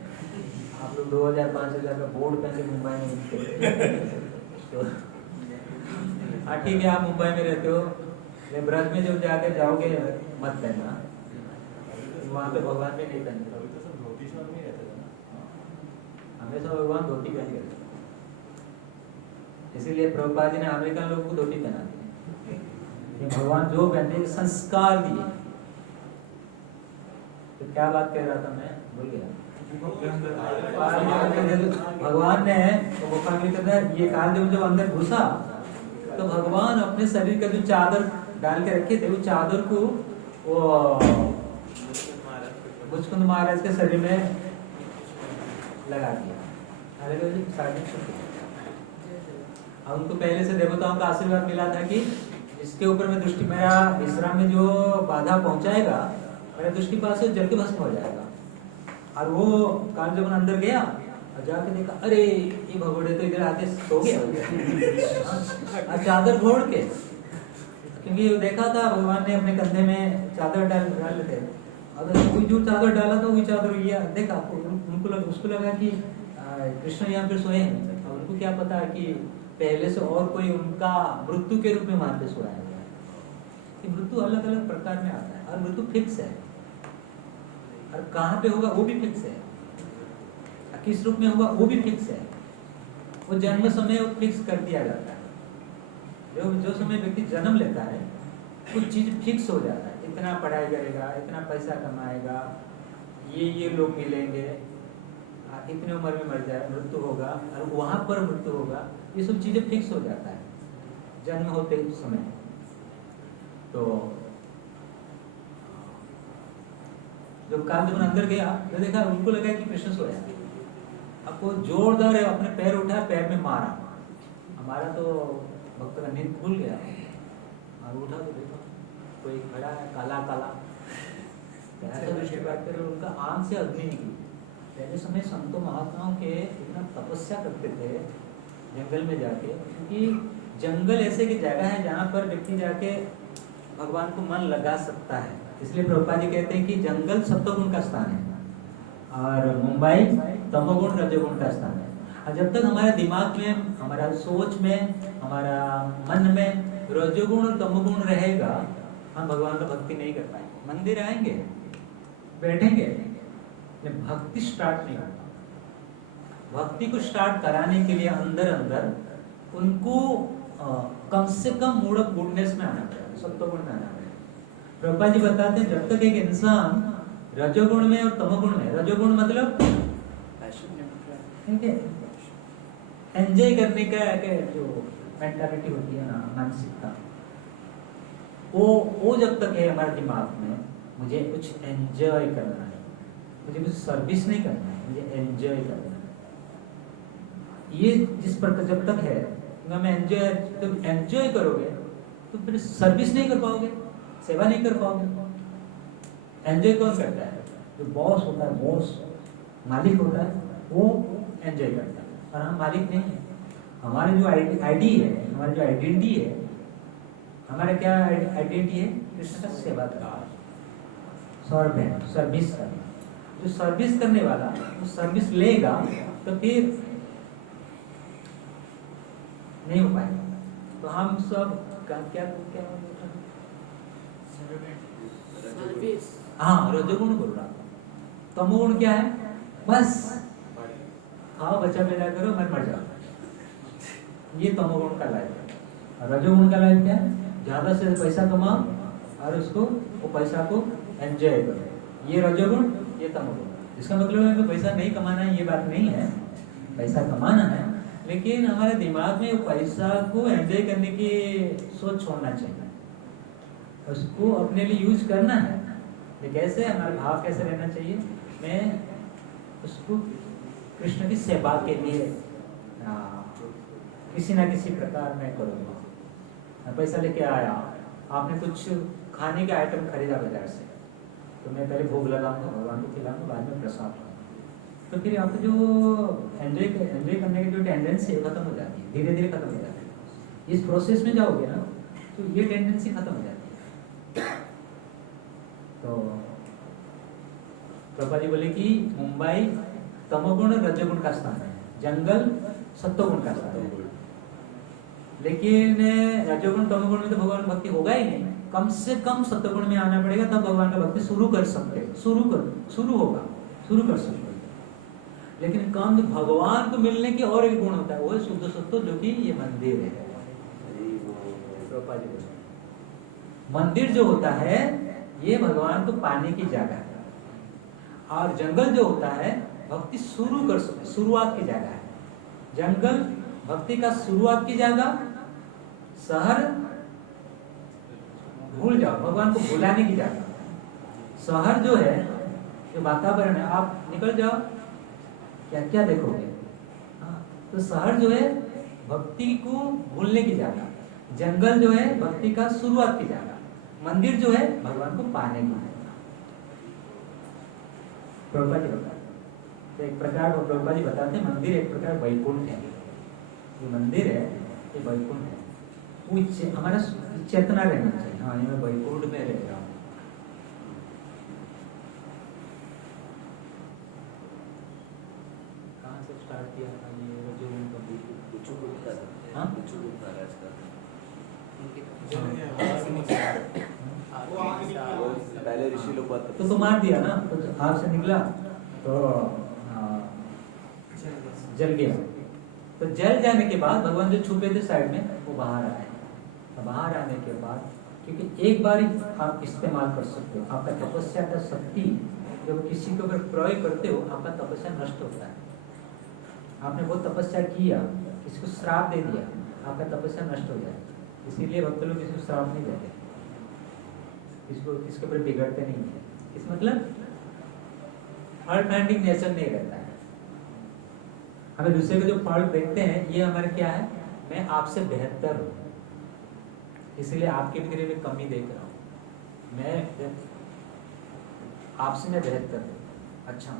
आप लोग 2000-5000 का बोर्ड पहन के मुंबई में निकलते। हाँ ठीक है, आप मुंबई में रहते हो, ब्रज में जब जाके जाओगे मत पहनना, वहाँ पे भगवान भी नहीं पहनते। अभी तो सब धोती शॉर्ट में रहते थे ना, हमेशा भगवान धोती पहन के रहते। इसीलिए प्रभुपाद जी ने अमेरिकन लोगों को धोती पहना दी। भगवान जो पहनते संस्कार दिए। तो क्या बात कह रहा था मैं, भूल गया। भगवान ने ये काल जब अंदर घुसा तो भगवान अपने शरीर का जो चादर डाल के रखे थे, वो चादर को वो मुचकुंद महाराज के शरीर में लगा दिया। और उनको पहले से देवताओं का आशीर्वाद मिला था कि इसके ऊपर में दृष्टि, मेरा विश्राम में जो बाधा पहुंचाएगा मेरा दृष्टि पास से जल के भस्म हो जाएगा। और वो काल जब अंदर गया और जाके देखा, अरे ये भगोड़े तो इधर आके सो गया और चादर घोड़ के, क्योंकि वो देखा था भगवान ने अपने कंधे में चादर डाल थे। अगर कोई जो चादर डाला तो वही चादर ये देखा, उसको लगा कि कृष्ण यहाँ पे सोए हैं। और उनको क्या पता कि पहले से और कोई उनका मृत्यु के रूप में मान के सोया है। कि मृत्यु अलग अलग प्रकार में आता है और मृत्यु फिक्स है, और कहाँ पे होगा वो भी फिक्स है, किस रूप में होगा वो भी फिक्स है। वो जन्म समय वो फिक्स कर दिया जाता है। जो समय व्यक्ति जन्म लेता है कुछ चीज फिक्स हो जाता है, इतना पढ़ाई करेगा, इतना पैसा कमाएगा, ये लोग मिलेंगे, इतने उम्र में मर जाए, मृत्यु होगा, और वहां पर मृत्यु होगा, ये सब चीजें फिक्स हो जाता है जन्म होते समय। तो जब काल जब अंदर गया तो देखा, उनको लगा कि कृष्ण सोया। अब वो जोरदार अपने पैर उठा, पैर में मारा। हमारा तो भक्त का नींद खुल गया और उठा तो देखा कोई खड़ा है काला काला, उनका आंख से अग्नि निकली। पहले समय संतों महात्माओं के इतना तपस्या करते थे जंगल में जाके, क्योंकि जंगल ऐसे की जगह है जहाँ पर व्यक्ति जाके भगवान को मन लगा सकता है। इसलिए प्रभुपाद जी कहते हैं कि जंगल सत्वगुण का स्थान है और मुंबई तमोगुण रजोगुण का स्थान है। और जब तक हमारे दिमाग में, हमारा सोच में, हमारा मन में रजोगुण और तमोगुण रहेगा, हम भगवान का भक्ति नहीं कर पाएंगे। मंदिर आएंगे, बैठेंगे, भक्ति स्टार्ट नहीं होगा। भक्ति को स्टार्ट कराने के लिए अंदर अंदर उनको कम से कम मूड ऑफ गुडनेस में आना पड़ेगा, सत्वगुण में आना पड़ेगा। प्रभुपाद जी बताते हैं जब तक एक इंसान रजोगुण में और तमोगुण में, रजोगुण मतलब एंजॉय करने का जो मेंटालिटी होती है ना, मानसिकता, वो जब तक है हमारे दिमाग में, मुझे कुछ एंजॉय करना है, मुझे कुछ सर्विस नहीं करना है, मुझे एंजॉय करना है, ये जिस प्रकार जब तक है, मैं एंजॉय, जब एंजॉय करोगे तो फिर सर्विस नहीं कर पाओगे, सेवा नहीं कर पाओगे। एंजॉय कौन करता है? जो बॉस होता है, बॉस मालिक होता है, वो एंजॉय करता है, और हम मालिक नहीं है। हमारे जो आईडी है, हमारी जो आइडेंटिटी है, हमारा क्या आइडेंटिटी है? कृष्ण का सेवादार, सर्वेंट, सर्विस करना। जो सर्विस करने वाला वो सर्विस लेगा तो फिर नहीं हो पाएगा। तो हम सब क्या क्या क्या हाँ रजोगुण बोल रहा था। तमोगुण क्या है? बस खाओ बच्चा पैदा करो मर जाओ, ये तमोगुण का लाइफ है। रजोगुण का लाइफ क्या है? ज्यादा से पैसा कमाओ और उसको वो पैसा को एंजॉय करो, ये रजोगुण, ये तमोगुण। इसका मतलब है कि पैसा नहीं कमाना है ये बात नहीं है, पैसा कमाना है, लेकिन हमारे दिमाग में वो पैसा को एंजॉय करने की सोच छोड़ना चाहिए, उसको अपने लिए यूज करना है। ये कैसे? हमारा भाव कैसे रहना चाहिए? मैं उसको कृष्ण की सेवा के लिए किसी ना किसी प्रकार में करूँगा। पैसा लेके आया, आपने कुछ खाने के आइटम खरीदा बाजार से, तो मैं पहले भोग लगाऊंगा, भगवान को खिलाऊंगा, बाद में प्रसाद खाऊंगा। तो फिर आपको जो एंजॉय करने की जो टेंडेंसी है खत्म हो जाती है, धीरे धीरे खत्म हो जाती है। इस प्रोसेस में जाओगे ना तो ये टेंडेंसी खत्म हो जाती है। तो प्रभा जी बोले कि मुंबई तमोगुण रजोगुण का स्थान है, जंगल सत्वगुण का स्थान है। लेकिन रजोगुण तमोगुण में तो भगवान भक्ति होगा ही नहीं, कम से कम सत्वगुण में आना पड़ेगा, तब भगवान का भक्ति शुरू कर सकते हैं। शुरू कर सकते हैं। लेकिन काम भगवान को मिलने की और एक गुण होता है, वो है शुद्ध सत्व, जो कि ये मंदिर है। मंदिर जो होता है ये भगवान को पाने की जगह है, और जंगल जो होता है भक्ति शुरू कर सकते, शुरुआत की जगह है। जंगल भक्ति का शुरुआत की जगह, शहर भूल जाओ, भगवान को भुलाने की जगह। शहर जो है, जो वातावरण है, आप निकल जाओ क्या क्या देखोगे। तो शहर जो है भक्ति को भूलने की जगह, जंगल जो है भक्ति का शुरुआत की जगह, मंदिर जो है भगवान को पाने की जगह। प्रभुपाद जी बताते, तो एक प्रकार प्रभुपाद जी बताते हैं मंदिर एक प्रकार वैकुंठ है। जो मंदिर है ये वैकुंठ है, वो हमारा चेतना रहना चाहिए। हाँ, ये मैं वैकुंठ में रह रहा हूँ। कहाँ से स्टार्ट किया था ये जो पहले ऋषि लोग तो मार दिया ना, तो हाथ से निकला तो जल गया। तो जल जाने के बाद भगवान जो छुपे थे साइड में वो बाहर आए। तो बाहर आने के बाद, क्योंकि एक बार ही आप इस्तेमाल कर सकते हो, आपका तपस्या का शक्ति जब किसी के ऊपर प्रयोग करते हो आपका तपस्या नष्ट होता है। आपने बहुत तपस्या किया, किसी को श्राप दे दिया, आपका तपस्या नष्ट हो जाए। इसीलिए भक्त लोग किसी को श्राप नहीं देते, इसके ऊपर बिगड़ते नहीं है। इस मतलब फल फाइंडिंग नेचर नहीं रहता है। हमें दूसरे को जो फल देखते हैं ये हमारे क्या है, मैं आपसे बेहतर हूँ, इसलिए आपके भीतर में कमी देख रहा हूँ, मैं आपसे मैं बेहतर हूँ। अच्छा,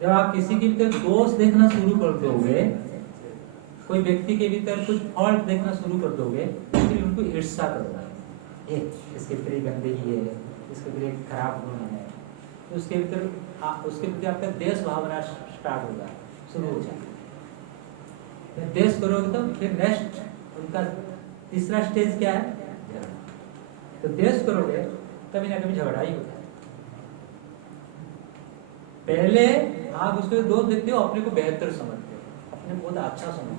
जब आप किसी के भीतर दोष देखना शुरू कर दोगे, कोई व्यक्ति के भीतर कुछ फॉल्ट देखना शुरू कर दोगे, फिर उनको ईर्ष्या करोगे, इसके भीतर गंदगी है, इसके भीतर खराब गुण है, तो उसके भीतर उसके प्रति आपका देश भावना स्टार्ट होगा, शुरू हो जाएगा। देश करोगे तो फिर नेक्स्ट उनका तीसरा स्टेज क्या है, तो देश करोगे कभी ना कभी झगड़ा ही होता है। पहले आप उसके दोस्त देखते हो, अपने को बेहतर समझते हो, अपने को बहुत अच्छा समझते हो।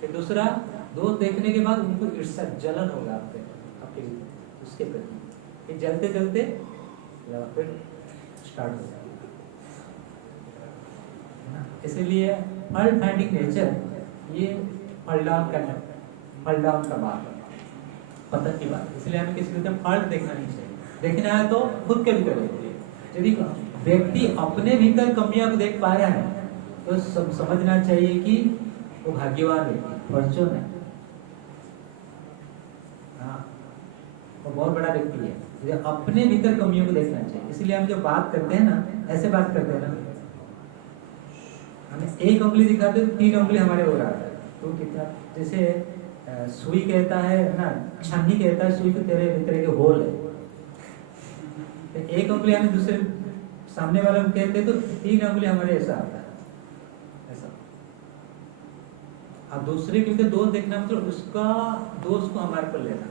फिर दूसरा दोस्त देखने के बाद उनको ईर्ष्या जलन होगा आपके उसके प्रति, फिर जलते जलते फिर स्टार्ट हो जाएगा। इसीलिए फल फाइंडिंग नेचर ये फल डाउन का बात है, पतन की बात। इसलिए हमें किसी को फल देखना नहीं चाहिए, देखना है तो खुद के भीतर देखिए। यदि व्यक्ति अपने भीतर कमियां को देख पा रहा है तो समझना चाहिए कि वो भाग्यवान व्यक्ति, फॉर्चून है। हाँ, वो बहुत बड़ा व्यक्ति है, मुझे अपने भीतर कमियों को देखना चाहिए। इसलिए हम जब बात करते हैं ना, ऐसे बात करते हैं ना, हमें एक उंगली दिखाते तो 3 उंगली हमारे हो रहा है। तो कितना जैसे सुई कहता है ना, छन्नी कहता है सुई को तेरे भीतर के होल है, तो एक उंगली हमें दूसरे सामने वाले को कहते तो 3 उंगली हमारे ऐसा आता है, ऐसा। अब दूसरे के लिए दोष देखना मतलब उसका दोष को हमारे पर लेना,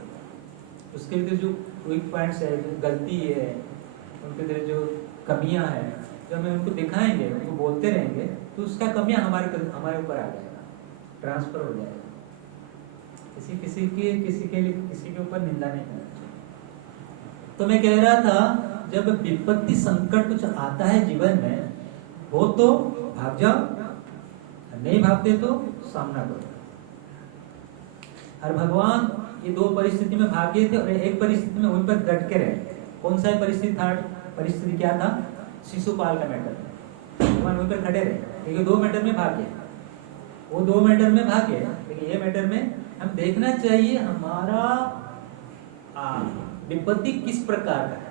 उसके लिए जो वीक पॉइंट्स है, जो गलती है, उनके लिए जो कमियां हैं, जब हमें उनको दिखाएंगे, उनको बोलते रहेंगे, तो उसका कमियां हमारे ऊपर आ जाएगा, ट्रांसफर हो जाएगा। किसी के ऊपर निंदा नहीं करना चाहिए। तो मैं कह रहा था, जब विपत्ति संकट कुछ आता है जीवन में, हो तो भाग जाओ, नहीं भागते तो सामना करो। और भगवान ये 2 परिस्थिति में भागे थे और एक परिस्थिति में वहीं पर डट के रहे। कौन सा परिस्थिति था? परिस्थिति क्या था? शिशुपाल का मैटर। भगवान वहीं पर खड़े रहे, क्योंकि 2 मैटर में भागे, वो 2 मैटर में भागे, लेकिन ये मैटर में हम देखना चाहिए हमारा विपत्ति किस प्रकार का है।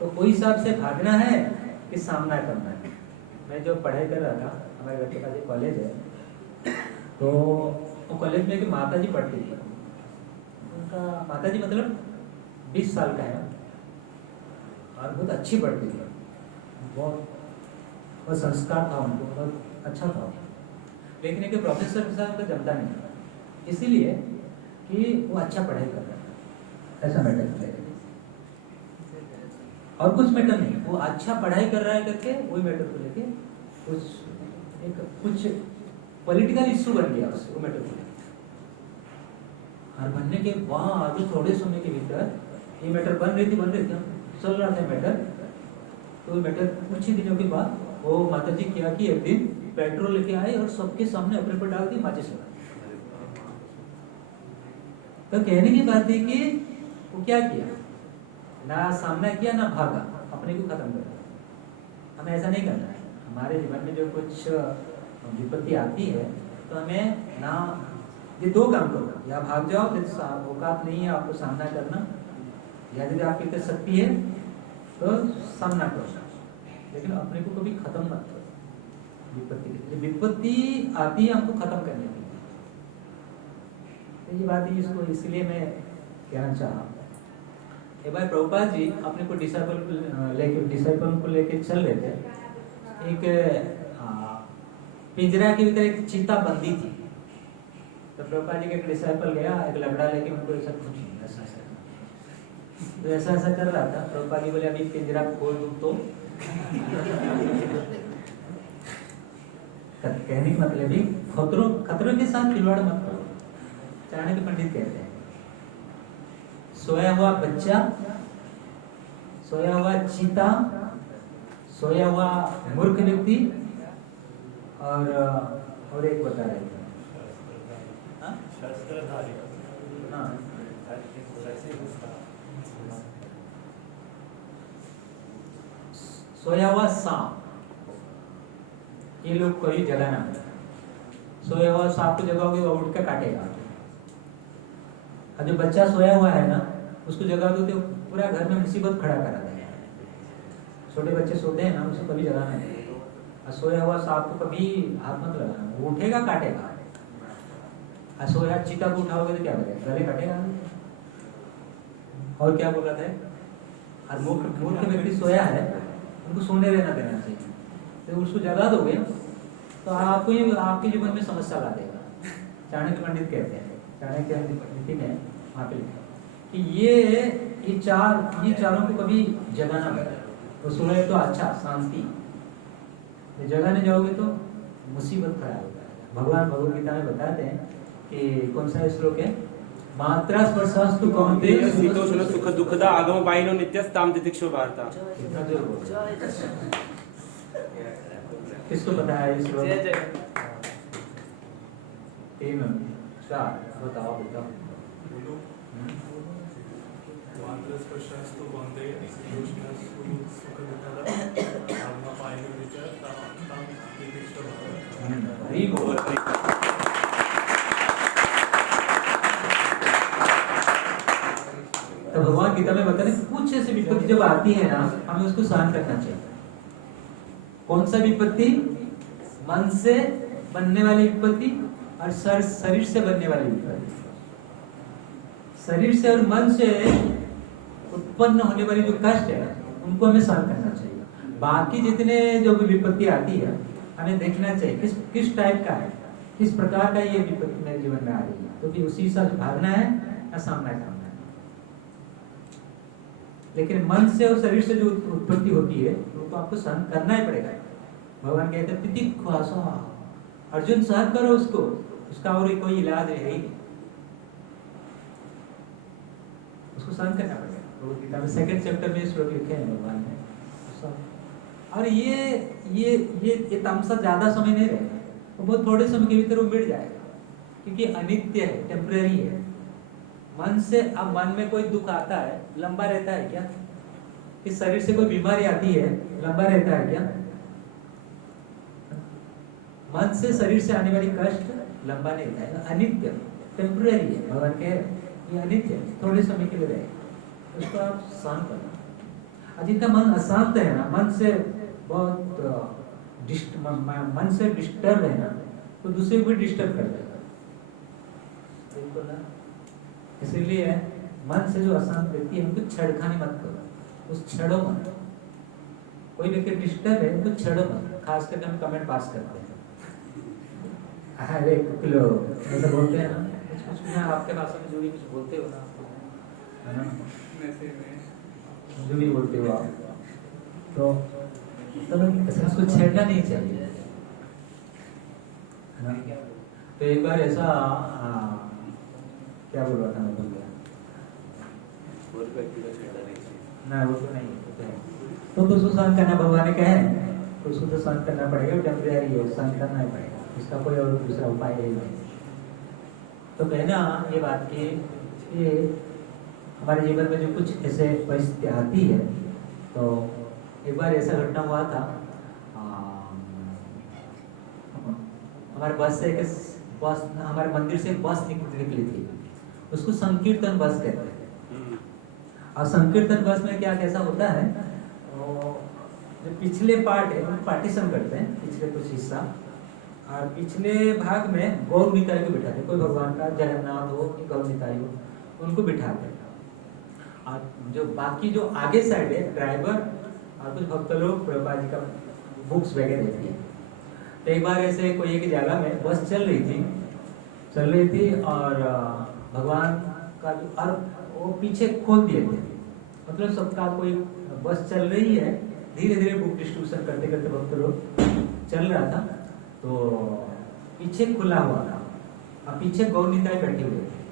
तो कोई हिसाब से भागना है कि सामना करना है। मैं जो पढ़ाई कर रहा था, हमारे घर के पास एक कॉलेज है, तो वो कॉलेज में एक माता जी पढ़ती थी। उनका माता जी मतलब 20 साल का है और बहुत अच्छी पढ़ती थी, बहुत संस्कार था उनको, बहुत अच्छा था। लेकिन एक प्रोफेसर के साथ उनका जमता नहीं था, इसीलिए कि वो अच्छा पढ़ाई कर रहा था, ऐसा मैटर है। और कुछ मैटर नहीं, वो अच्छा पढ़ाई कर रहा है करके वही मैटर को लेके कुछ पॉलिटिकल इश्यू बन गया उसको मैटर को लेकर। और बनने के बाद थोड़े समय के भीतर ये मैटर बन रही थी, चल रहा था मैटर। तो मैटर कुछ ही दिनों के बाद वो माता जी क्या कि एक दिन पेट्रोल लेके आए और सबके सामने अपने पर डाल दी, माचिस लगा। तो कहने की बात है कि वो क्या किया, ना सामना किया ना भागा, अपने को खत्म कर दिया। हमें ऐसा नहीं करना है। हमारे जीवन में जो कुछ विपत्ति आती है तो हमें ना ये 2 काम करो, या भाग जाओ यदि औकात नहीं है आपको सामना करना, या यदि आपके अंदर शक्ति है तो सामना करो, लेकिन अपने को कभी खत्म मत करो। विपत्ति आती है हमको खत्म करने के लिए। तो ये बात है, इसको इसलिए मैं कहना चाहा। एक बार प्रभुपाद जी अपने को डिसाइपल को लेके चल रहे थे। एक पिंजरा के भीतर एक चीता बंदी थी। तो प्रभुपाद जी का एक डिसाइपल गया, एक लकड़ा लेके उनको ऐसा ऐसा कर रहा था। प्रभुपाद जी बोले अभी पिंजरा खोल दूं तो कहने का मतलब ही खतरों के साथ खिलवाड़ मत करो। चाणक्य पंडित कहते हैं, सोया हुआ बच्चा, सोया हुआ चीता, सोया हुआ मूर्ख व्यक्ति, और एक बता रहे थे सोया हुआ सांप। ये लोग कोई जगाना है। सोया हुआ सांप को जगाओगे वो उठ कर काटेगा। और जो बच्चा सोया हुआ है ना, उसको जगा दो तो पूरा घर में मुसीबत खड़ा करा देगा। छोटे बच्चे सोते हैं ना, उसको कभी जगाना नहीं। और सोया हुआ सांप को कभी हाथ मत लगाना, वो उठेगा काटेगा। और सोया चीता को उठाओगे तो क्या करेगा, गले काटेगा। और क्या बोल रहा था, और मूर्ख व्यक्ति सोया है, उनको सोने रहना देना चाहिए। तो उसको जगा दोगे तो आपको ये आपके जीवन में समस्या ला देगा। चाणक्य पंडित कहते हैं, चाणक्य नीति में वहाँ पे लिखा कि ये चारों को कभी जगाना पड़ेगा। तो सोए तो अच्छा शांति, जगाने जाओगे तो मुसीबत खड़ा हो जाएगा। भगवान भगवद गीता में बताते हैं कि कौन सा श्लोक है, मात्रा स्पर्शास्तु कौन्तेय शीतोष्ण सुख दुखदा आगम पाइनो नित्यस्ताम तितिक्षो वार्ता। किसको पता है इस श्लोक? 3 4 बताओ। मात्रा स्पर्शास्तु कौन्तेय शीतोष्ण सुख दुखदा आगम पाइनो नित्यस्ताम तितिक्षो वार्ता। हरि बोल। तो भगवान गीता में बताते हैं कुछ ऐसी विपत्ति जब आती है ना, हमें उसको सहन करना चाहिए। कौन सा विपत्ति? मन से बनने वाली विपत्ति और शरीर से बनने वाली विपत्ति। शरीर से और मन से उत्पन्न होने वाली जो कष्ट है उनको हमें सहन करना चाहिए। बाकी जितने जो भी विपत्ति आती है हमें देखना चाहिए किस टाइप का है, किस प्रकार का ये विपत्ति मेरे जीवन में आ रही है, तो भी उसी से भागना है या सामना करना है। लेकिन मन से और शरीर से जो उत्पत्ति होती है उनको आपको सहन करना ही पड़ेगा। भगवान कहते हैं तितिक्षु, अर्जुन सहन करो उसको, उसका और कोई इलाज है ही नहीं, उसको सहन करना पड़ेगा। भगवद गीता में 2nd चैप्टर में श्लोक लिखे हैं भगवान ने। और ये तामसा ज्यादा समय नहीं रहेगा, वो बहुत थोड़े समय के भीतर वो मिट जाएगा, क्योंकि अनित्य है, टेम्परेरी है। मन से, अब मन में कोई दुख आता है लंबा रहता है क्या? इस शरीर से कोई बीमारी आती है लंबा रहता है क्या? मन से शरीर से आने वाली कष्ट लंबा नहीं रहता है, अनित्य, टेम्परेरी है। भगवान कह रहे ये अनित्य, थोड़े समय के लिए रहेगा, उसको आप सहन करना। जिनका मन अशांत है ना, मन से बहुत मन से डिस्टर्ब है ना, तो दूसरे को भी डिस्टर्ब कर देगा, बिल्कुल ना। इसीलिए मन से जो अशांत व्यक्ति है उनको छेड़खानी मत करो, उस छेड़ो मत। कोई व्यक्ति डिस्टर्ब है उनको छेड़ो मत। खास करके हम कमेंट पास करते हैं, अरे किलो ऐसा बोलते हैं ना, कुछ भी आपके भाषा में जो भी कुछ बोलते हो ना, जो भी बोलते हो आप, तो उसको छेड़ना नहीं चाहिए, है ना। तो एक बार ऐसा क्या बोल रहा था मैं, भूल गया ना, वो तो नहीं तो उसको सहन करना भगवान ने कहे, तो उसको तो सहन करना पड़ेगा, टेम्परेरी है, सहन करना ही पड़ेगा, इसका कोई और दूसरा उपाय नहीं। तो कहना ये बात कि ये हमारे जीवन में जो कुछ ऐसे परिस्थिति आती है, तो एक बार ऐसा घटना हुआ था, हमारे बस से बस, हमारे मंदिर से एक बस निकली थी, उसको संकीर्तन बस कहते हैं। और संकीर्तन बस में क्या कैसा होता है, जो पिछले पार्ट है वो पार्टीशन करते हैं, पिछले कुछ हिस्सा, और पिछले भाग में गौर निताई को बिठाते हैं, कोई भगवान का जगन्नाथ हो कि गौर निताई हो, उनको बिठाते हैं। और जो बाकी जो आगे साइड है, ड्राइवर और कुछ भक्त लोग प्रभुपाद जी का बुक्स वगैरह देती है। तो एक बार ऐसे कोई एक जगह में बस चल रही थी और भगवान का जो, और वो पीछे खोल दिए थे, मतलब सबका कोई बस चल रही है, धीरे धीरे बुक डिस्ट्रीब्यूशन करते करते भक्त लोग चल रहा था, तो पीछे खुला हुआ था और पीछे गौर निताई बैठे हुए थे,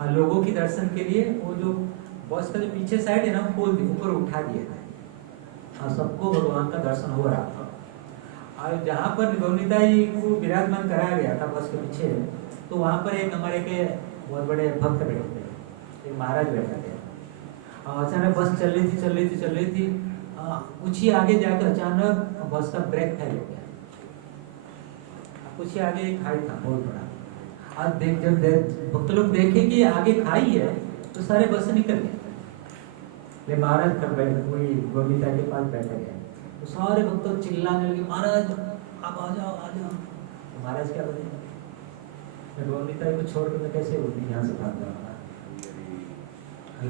और लोगों के दर्शन के लिए वो जो बस का जो पीछे साइड है ना, खोल दिए, ऊपर उठा दिए थे, और सबको भगवान का दर्शन हो रहा था। और जहाँ पर गौर निताई को विराजमान कराया गया था बस के पीछे, तो वहाँ पर एक हमारे के बहुत बड़े भक्त बैठे थे, एक महाराज बैठे थे। अचानक बस चल रही थी, कुछ ही आगे जाकर अचानक बस का ब्रेक फेल हो गया। कुछ ही आगे एक खाई था बहुत बड़ा, और जब भक्त लोग देखे कि आगे खाई है, तो सारे बस से निकल गए। महाराज कर बैठे, वही गोविंदा के पास बैठे गए, तो सारे भक्त चिल्लाने लगे, महाराज आप आ जाओ आ जाओ। तो महाराज क्या बोले, मैं गोविंदा को छोड़ के मैं कैसे यहाँ से भाग जाऊंगा।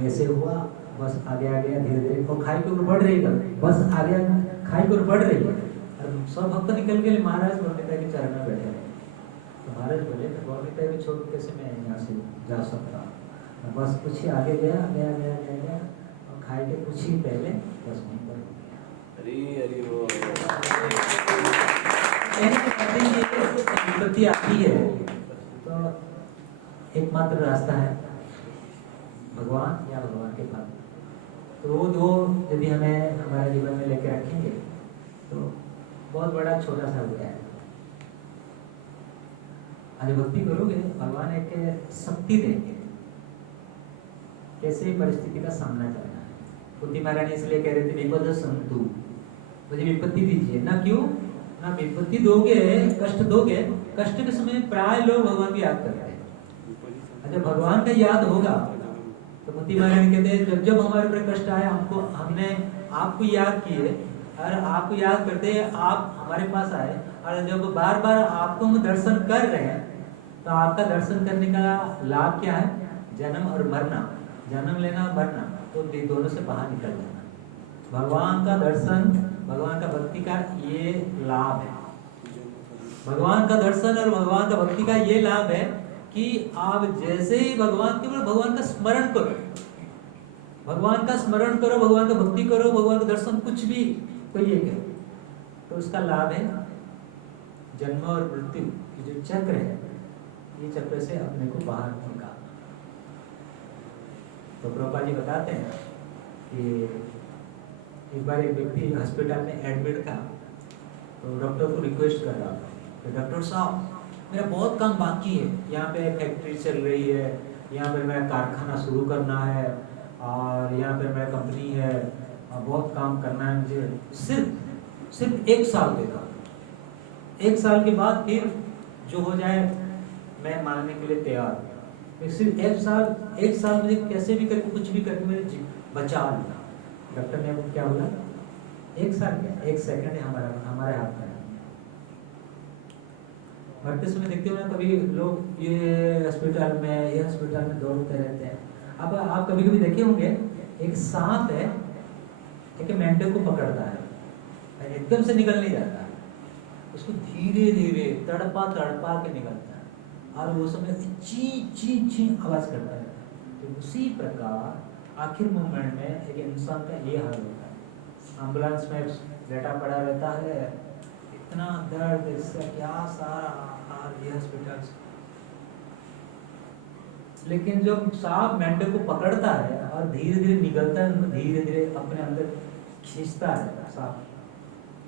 ऐसे हुआ, बस आगे आ गया धीरे धीरे, और खाई के ऊपर बढ़ रही है, बस आगे खाई के ऊपर बढ़ रही है, और सब भक्त निकल गए। महाराज गोविंदा के चरण में बैठे रहे। तो महाराज बोले, गोविंदा को छोड़ कैसे मैं यहाँ से जा सकता हूँ। बस कुछ ही आगे गया, और खाई के कुछ ही पहले बस वहीं पर विपत्ति आती है, तो एकमात्र रास्ता है भगवान या भगवान के पास। तो वो दो यदि हमें हमारे जीवन में लेके रखेंगे तो बहुत बड़ा छोटा सा हो जाएगा। आज भक्ति करोगे, भगवान एक शक्ति देंगे कैसे परिस्थिति का सामना करना है। कुंती महारानी इसलिए कह रहे थे, विपद संतु, मुझे विपत्ति दीजिए ना। क्यों ना, विपत्ति दोगे, कष्ट दोगे, कष्ट के समय प्राय लोग भगवान की याद करते हैं। जब भगवान का याद होगा तो कुंती महारानी कहते हैं, जब हमारे ऊपर कष्ट आया, हमने आपको याद किए, और आपको याद करते आप हमारे पास आए, और जब बार बार आपको हम दर्शन कर रहे हैं, तो आपका दर्शन करने का लाभ क्या है, जन्म और मरना, जन्म लेना मरना। तो दोनों से बाहर निकल जाना। भगवान का दर्शन, भगवान का भक्ति का ये लाभ है। भगवान का दर्शन और भगवान का भक्ति का ये लाभ है कि आप जैसे ही भगवान का स्मरण करो, भगवान का स्मरण करो, भगवान का भक्ति करो, भगवान का दर्शन, कुछ भी कोई ये करो, तो उसका लाभ है जन्म और मृत्यु की जो चक्र है, ये चक्र से अपने को बाहर निकालना। तो प्रभुपाद जी बताते हैं कि एक बार एक व्यक्ति हॉस्पिटल में एडमिट था, तो डॉक्टर को रिक्वेस्ट कर रहा था कि डॉक्टर साहब मेरा बहुत काम बाकी है, यहाँ पे फैक्ट्री चल रही है, यहाँ पे मेरा कारखाना शुरू करना है, और यहाँ पे मेरा कंपनी है, और बहुत काम करना है मुझे, सिर्फ 1 साल देगा, 1 साल के बाद फिर जो हो जाए मैं मानने के लिए तैयार हूँ। सिर्फ 1 साल मुझे कैसे भी करके कुछ भी करके मेरे बचा लेना। डॉक्टर ने क्या बोला, 1 साल क्या, 1 सेकंड है हमारे हाथ में। मरते समय देखते हो ना, कभी लोग ये हॉस्पिटल में दौड़ते रहते हैं। अब आप कभी कभी देखे होंगे, एक सांप है, एक मेंढक को पकड़ता है, एकदम से निकल नहीं जाता, उसको धीरे धीरे तड़पा के निकलता है, और वो समय ची ची ची आवाज करता है। तो उसी प्रकार आखिर मोमेंट में एक इंसान का ये हाल होता है। एम्बुलेंस में लेटा पड़ा रहता है, इतना दर्द, इससे क्या सारा हाल, ये हॉस्पिटल। लेकिन जब सांप मेंढक को पकड़ता है और धीरे धीरे निकलता है, उनको धीरे धीरे अपने अंदर खींचता है सांप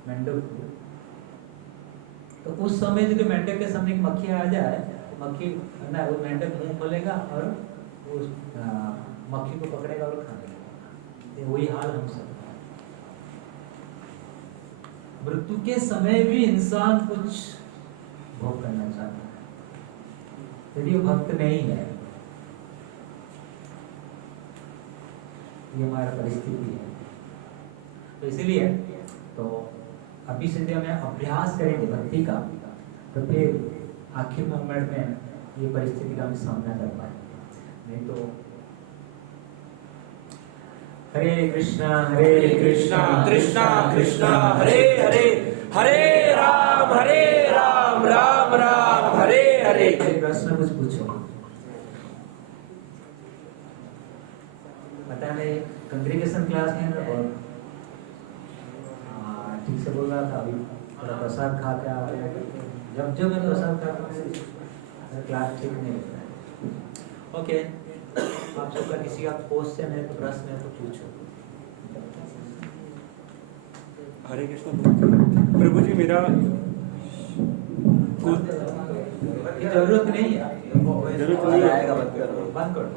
मेंढक को, तो उस समय जो मेंढक के सामने एक मक्खी आ जाए, मक्खी ना, वो मेंढक मुंह खोलेगा और उस मक्खी को पकड़ेगा और खा लेगा। वही हाल हम सब। मृत्यु के समय भी इंसान कुछ भोग करना चाहता है, यदि वो भक्त नहीं है। ये हमारा परिस्थिति है। तो इसीलिए तो अभी से हमें अभ्यास करेंगे भक्ति का, तो फिर आखिर मोमेंट में ये परिस्थिति का हम सामना कर पाएंगे। नहीं तो हरे कृष्णा कृष्णा कृष्णा हरे हरे, हरे राम राम राम हरे हरे। प्रश्न कुछ पूछो। पता नहीं कंग्रीगेशन क्लास में और ठीक से बोल रहा था, अभी थोड़ा प्रसाद खा के आ गया। जब मैं प्रसाद खाता हूँ क्लास ठीक नहीं होता है। ओके, आप सबका किसी का क्वेश्चन है तो प्रश्न है तो पूछो। हरे कृष्ण प्रभु जी, मेरा जरूरत नहीं है, बंद करो।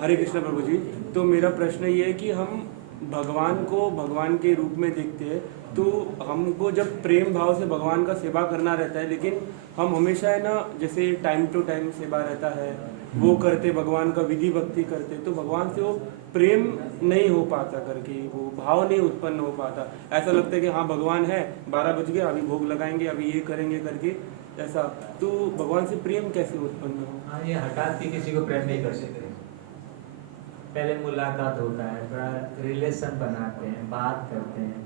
हरे कृष्ण प्रभु जी, तो मेरा प्रश्न ये है कि हम भगवान को भगवान के रूप में देखते हैं, तो हमको जब प्रेम भाव से भगवान का सेवा करना रहता है, लेकिन हम हमेशा है ना, जैसे टाइम टू टाइम सेवा रहता है वो करते, भगवान का विधि भक्ति करते, तो भगवान से वो प्रेम नहीं हो पाता करके, वो भाव नहीं उत्पन्न हो पाता। ऐसा लगता है कि हाँ भगवान है, 12 बज गए, अभी भोग लगाएंगे, अभी ये करेंगे करके, ऐसा। तो भगवान से प्रेम कैसे उत्पन्न हो? हाँ, ये हठात ही किसी को प्रेम नहीं कर सकते। पहले मुलाकात होता है, थोड़ा रिलेशन बनाते हैं, बात करते हैं,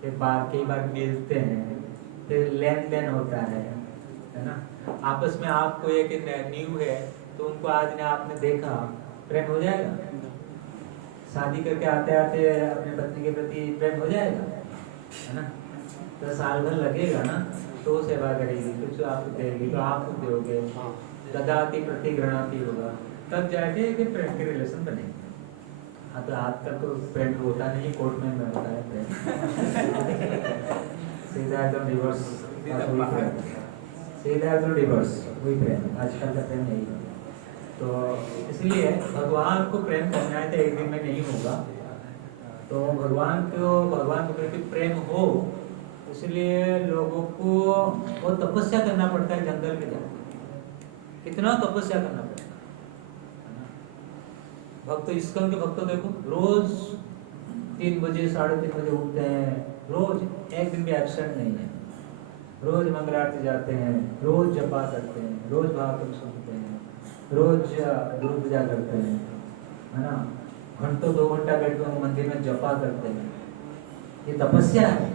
फिर कई बार मिलते हैं, फिर लेन देन होता है ना। आपस में आपको एक न्यू है तो उनको आज ने आपने देखा, प्रेम हो जाएगा। शादी करके आते आते अपने पत्नी के प्रति प्रेम हो जाएगा, है ना। तो साल भर लगेगा ना, तो सेवा करेगी, कुछ आपको देगी तो आप दोगे, ददाती प्रतिगृणाती होगा, तब जाके कि प्रेम के रिलेशन बनेंगे। हाँ, तो आज तक तो प्रेम होता नहीं, कोर्ट में होता है प्रेम। सीधा एकदम डिवोर्स, सीधा एकदम डिवोर्स, वही प्रेम। आजकल का प्रेम नहीं है। तो इसलिए भगवान को प्रेम करना है तो एक दिन में नहीं होगा। तो भगवान के प्रति प्रेम हो, इसलिए लोगों को वो तपस्या करना पड़ता है जंगल में जाकर। कितना तपस्या करना पड़ता है। भक्त, इस्कॉन के भक्त देखो, रोज 3 बजे 3:30 बजे उठते हैं, रोज एक दिन भी एब्सेंट नहीं है। रोज मंगल आरती जाते हैं, रोज जपा करते हैं, रोज भागवत सुनते हैं, रोज दूध पूजा करते हैं, है ना। घंटों 2 घंटा बैठ के मंदिर में जपा करते हैं, ये तपस्या है।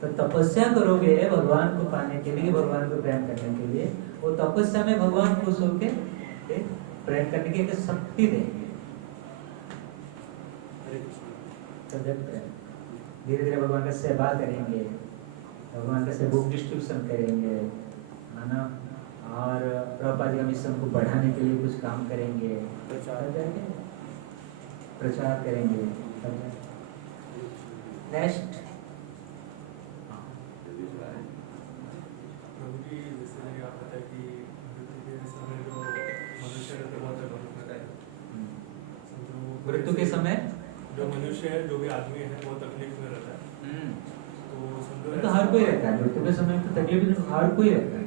तो तपस्या करोगे भगवान को पाने के लिए, भगवान को प्रेम करने के लिए, वो तपस्या में भगवान खुश होके प्रेम करने की एक शक्ति देंगे। धीरे धीरे भगवान का सेवा करेंगे, भगवान का से बुक डिस्ट्रीब्यूशन करेंगे, है ना, और प्रभुपाद का मिशन को बढ़ाने के लिए कुछ काम करेंगे, प्रचार करेंगे। नेक्स्ट प्रभु जी, जैसे आप पता है कि मृत्यु के समय जो मनुष्य रहते बहुत तकलीफ में रहता है। मृत्यु के समय जो मनुष्य है, जो भी आदमी है, वो तकलीफ में रहता है। तो समझो तो हर कोई रहता है मृत्यु के समय, तो तकलीफ हर कोई रहता है।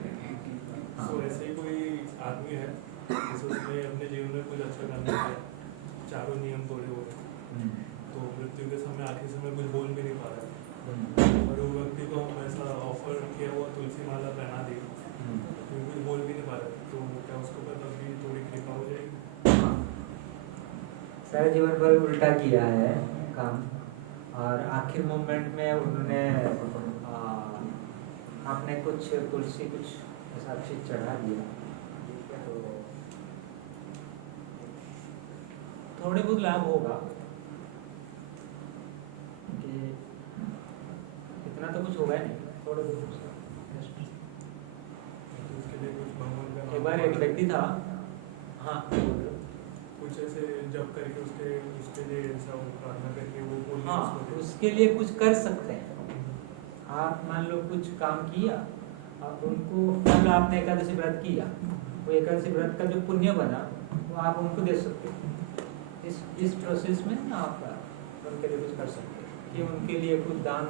तो ऐसे ही कोई आदमी है जैसे उसने अपने जीवन में कुछ अच्छा करना है, चारों नियम तोड़े हुए, तो मृत्यु के समय आखिरी समय कुछ बोल भी नहीं पा रहा है, और वो व्यक्ति को हम ऐसा ऑफर किया हुआ तुलसी माला पहना दी, तो कुछ बोल भी नहीं पा रहा, तो क्या उसको पता भी थोड़ी कृपा हो जाएगी? सारे जीवन भर उल्टा किया है काम, और आखिर मोमेंट में उन्होंने आपने कुछ तुलसी कुछ ऐसा चीज चढ़ा दिया, तो थोड़े बहुत लाभ होगा कि इतना तो कुछ होगा ही नहीं, थोड़े बहुत। तो उसके लिए कुछ भगवान का एक बार एक व्यक्ति था, हाँ कुछ ऐसे जब करके उसके लिए ऐसा प्रार्थना करके वो बोल हाँ, उसके लिए कुछ कर सकते हैं आप। मान लो कुछ काम किया, आप उनको, मान लो आपने एकादशी व्रत किया, वो एकादशी व्रत का जो पुण्य बना वो आप उनको दे सकते हो। इस प्रोसेस में आप उनके लिए कुछ कर सकते हो, कि उनके लिए कुछ दान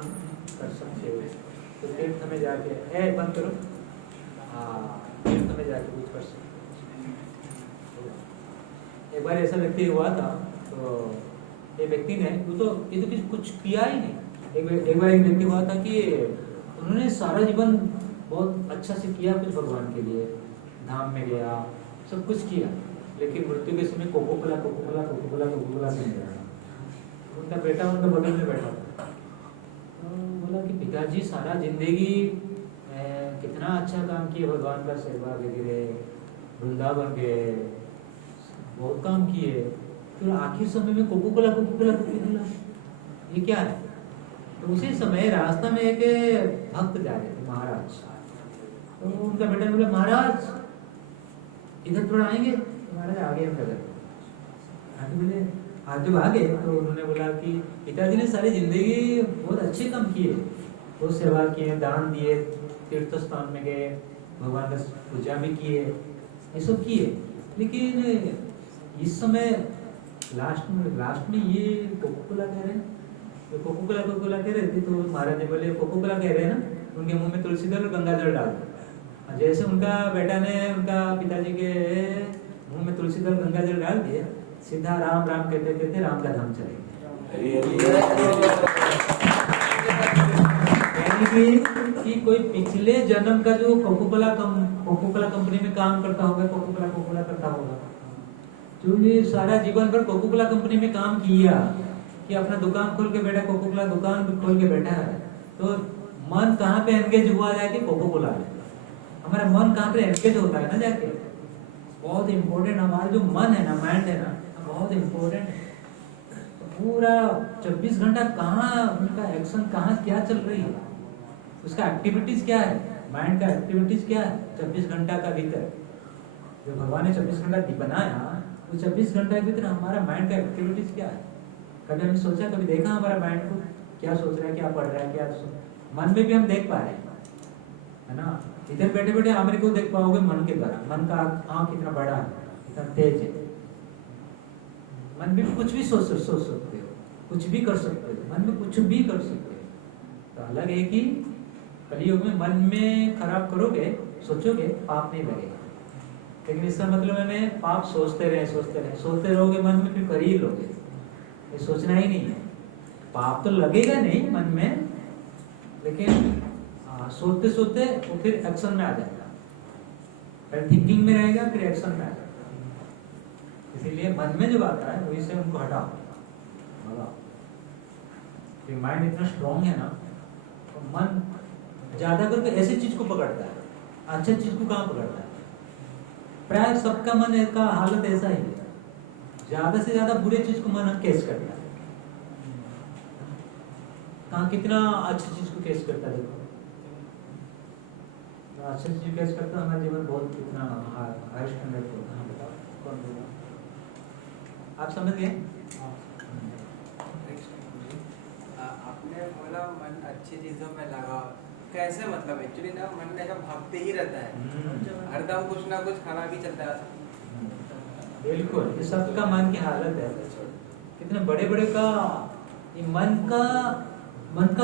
कर सकते हो। तो तीर्थ में जाके है बंद करो, तीर्थ में जाके कुछ कर सकते हो। एक बार ऐसा व्यक्ति हुआ था, तो एक व्यक्ति ने वो तो ये तो कुछ किया ही नहीं। एक बार एक व्यक्ति हुआ था कि उन्होंने सारा जीवन बहुत अच्छा से किया कुछ भगवान के लिए, धाम में गया, सब कुछ किया, लेकिन मृत्यु के समय कोको कोला से गया। उनका बेटा उनके बगल में बैठा था, तो बोला कि पिताजी सारा जिंदगी कितना अच्छा काम किए, भगवान का सेवा वगैरह, वृंदावन गए, बहुत काम किए, फिर आखिर समय में कोको कोला ये क्या है? तो उसी समय रास्ता में एक भक्त जा रहे थे, महाराज। तो उनका बेटा बोला, महाराज इधर थोड़ा आएंगे? तो महाराज आगे हम घर आगे बोले, आज जब आगे तो उन्होंने बोला कि पिताजी ने सारी जिंदगी बहुत अच्छे काम किए, बहुत सेवा किए, दान दिए, तीर्थ स्थान में गए, भगवान का पूजा भी किए, ये सब किए, लेकिन इस समय लास्ट में ये कोको कोला कह रहे हैं। तो कोको कोला कह रहे थे, तो महाराज ने बोले कोको कोला कह रहे हैं ना, उनके मुंह में तुलसी दल और गंगा जल डाल दो। जैसे उनका बेटा ने उनका पिताजी के मुंह में तुलसी दल गंगा जल डाल दिए, सीधा राम राम कहते कहते राम का धाम चले गए। कि कोई पिछले जन्म का जो कोको कोला कंपनी में काम करता होगा, कोको कोला करता होगा, जो ये सारा जीवन भर कोको कोला कंपनी में काम किया, कि अपना दुकान खोल के बैठा, कोको कोला दुकान खोल के बैठा है, तो मन कहाँ पे एंगेज हुआ जाके? कोको कोला में। हमारा मन कहाँ पे एंगेज होता है ना जाके? बहुत इंपॉर्टेंट, हमारा जो मन है ना, माइंड है ना, बहुत इंपॉर्टेंट है। तो पूरा 24 घंटा कहाँ उनका एक्शन, कहाँ क्या चल रही है, उसका एक्टिविटीज क्या है, माइंड का एक्टिविटीज क्या है 24 घंटा का भीतर। जो भगवान ने 24 घंटा बनाया, वो 24 घंटा के भीतर हमारा माइंड का एक्टिविटीज क्या है? कभी हमने सोचा, कभी देखा हमारा माइंड को क्या सोच रहा है, क्या पढ़ रहा है, क्या मन में भी हम देख पा रहे हैं, है ना? इधर बैठे बैठे हमारे को देख पाओगे मन के द्वारा, मन का आँख कितना बड़ा है, कितना तेज है। मन में कुछ भी सोच सकते हो, कुछ भी कर सकते हो, मन में कुछ भी कर सकते हो। तो अलग है कि कलियुग में मन में खराब करोगे, सोचोगे, पाप नहीं लगेगा। लेकिन इसका मतलब है पाप सोचते रहोगे मन में, फिर कर ही लोगे। ये सोचना ही नहीं है, पाप तो लगेगा नहीं मन में, लेकिन सोचते सोचते वो फिर एक्शन में आ जाएगा। पहले थिंकिंग में रहेगा, फिर एक्शन में आ जाएगा। इसीलिए मन में जब आता है वही से उनको हटाओ, भगाओ। कि माइंड इतना स्ट्रांग है ना, तो मन ज्यादा करके ऐसी चीज को पकड़ता है, अच्छी चीज को कहाँ पकड़ता है? प्राय सबका मन का हालत ऐसा ही है, ज्यादा से ज्यादा बुरे चीज को मन कैच करता है। कहाँ कितना अच्छी चीज को कैच करता है, देखो अच्छी चीज कैच करता है, हमारा जीवन बहुत कितना हाई स्टैंडर्ड को। हाँ बताओ कौन बोला? आप समझ गए? आपने बोला मन अच्छी चीजों में लगा, कैसे मतलब एक्चुअली ना मन ऐसा भागते ही रहता है, हरदम कुछ ना कुछ खाना भी चलता है। बिल्कुल, ये सबका मन की हालत है। कितने बड़े बड़े का ये मन का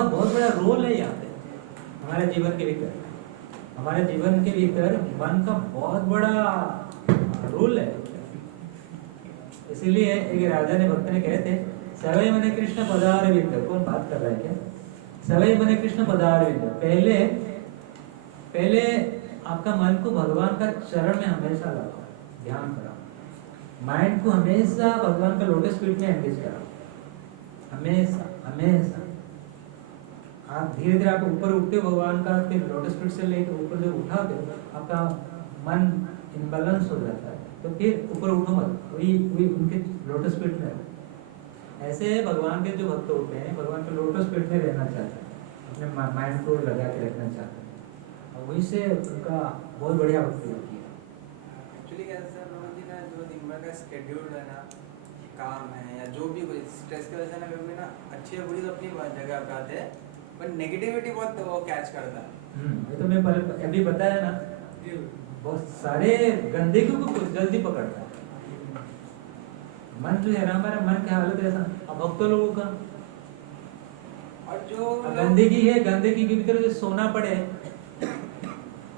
बहुत बड़ा रोल है यहाँ पे हमारे जीवन के भीतर। हमारे जीवन के भीतर मन का बहुत बड़ा रोल है। इसीलिए एक राजा ने भक्त ने कहे थे, सवै मने कृष्ण पदार विद्य। कौन बात कर रहा है क्या? सवै मने कृष्ण पदार विद्य। पहले आपका मन को भगवान का चरण में हमेशा लगाओ, ध्यान कराओ। माइंड को हमेशा भगवान का लोटस फीट में एंगेज कराओ, हमेशा। आप धीरे धीरे आप ऊपर उठते हो भगवान का, फिर लोटस फीट से लेकर ऊपर जो उठाते हो आपका मन इनबैलेंस हो जाता है, तो फिर ऊपर उठो मत, वही उनके लोटस फीट में रहो। ऐसे भगवान के जो भक्त होते हैं भगवान के लोटस फीट में रहना चाहते हैं, अपने माइंड को लगा के रखना चाहते हैं, और वही से उनका बहुत बढ़िया भक्ति होती है। एक्चुअली कैसे सर लोगों की ना जो दिन भर का स्केड्यूल है ना, काम है या जो भी कोई स्ट्रेस की वजह से ना कभी ना अच्छी या बुरी तो अपनी जगह पे आते हैं, पर नेगेटिविटी बहुत वो कैच करता है। ये तो मैं अभी बताया ना, बहुत सारे गंदगी को जल्दी पकड़ता है मन। जो है ना हमारा मन की हालत ऐसा, अब भक्तों लोगों का और जो गंदगी है, गंदगी के भीतर जो सोना पड़े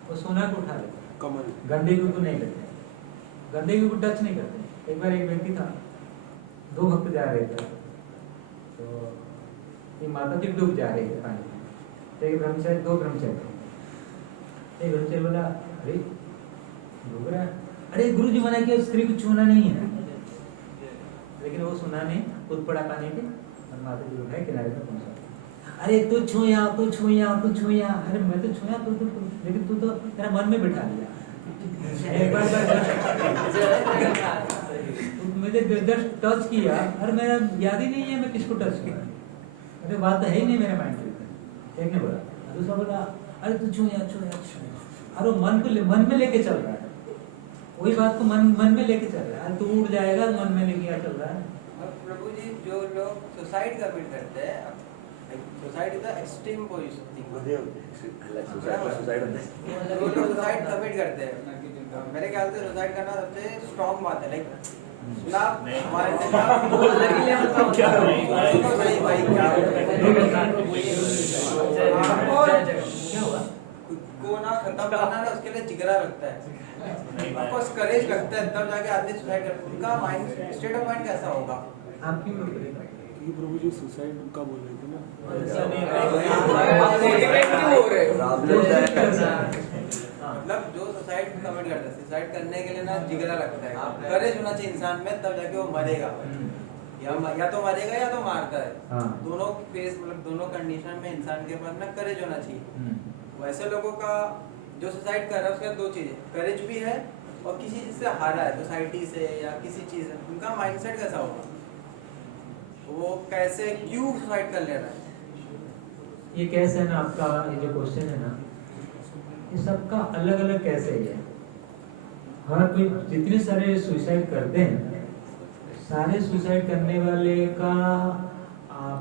वो सोना को उठा लेते, कमल गंदगी को नहीं लेते, गंदगी को टच नहीं करते। एक बार एक व्यक्ति था, दो भक्त जा रहे थे, तो ये माता जी डूब जा रही है पानी में, तो एक ब्रह्मचारी, दो ब्रह्मचारी, एक ब्रह्मचारी बोला, अरे डूब रहा है, अरे गुरु जी मना किया स्त्री को छूना नहीं है, लेकिन वो सुना नहीं, कूद पड़ा पानी में और माता जी उठाए किनारे पे पहुंचा। अरे तू छूया, तू छूया, तू छूया, अरे मैं तो छूया, तू लेकिन तू तो तेरा मन में बिठा लिया। एक बार मुझे जस्ट टच किया, अरे मेरा याद ही नहीं है मैं किसको टच किया, अरे बात तो है ही नहीं मेरे माइंड में। एक ने बोला, दूसरा बोला, अरे तू छूया, अरे मन में लेके चल रहा है, वही बात को मन में लेके चल रहा है, तू उड़ जाएगा, मन में लेके चल रहा है। और प्रभु जी जो लोग सुसाइड कमिट करते हैं, suicide is the extreme position, जो लोग सुसाइड कमिट करते हैं, मेरे ख्याल से सुसाइड करना सबसे स्ट्रॉन्ग बात है। लाइक हमारे को ना खत्म करना ना, उसके लिए जिगरा लगता है, आपको करेज लगता है, तब जाके आदमी सुसाइड करता है। उनका माइंड स्टेट ऑफ माइंड कैसा होगा? आपकी ये प्रभु जी सुसाइड का बोल रहे थे ना, मतलब जो सुसाइड कमिट करता है, सुसाइड करने के लिए ना जिगरा लगता है, करेज होना चाहिए इंसान में, तब जाके वो मरेगा, या तो मरेगा या तो मारता है। हाँ। दोनों फेस मतलब दोनों कंडीशन में इंसान के पास ना करेज होना चाहिए। वैसे लोगों का जो सुसाइड कर रहा है उसका दो चीजें, करेज भी है और किसी चीज से हारा है, सोसाइटी से या किसी चीज से, उनका माइंडसेट कैसा होगा? वो कैसे क्यों सुसाइड कर ले रहा है? ये कैसे है ना, आपका ये जो क्वेश्चन है ना, ये सबका अलग अलग कैसे है। हर कोई जितने सारे सुसाइड करते हैं, सारे सुसाइड करने वाले का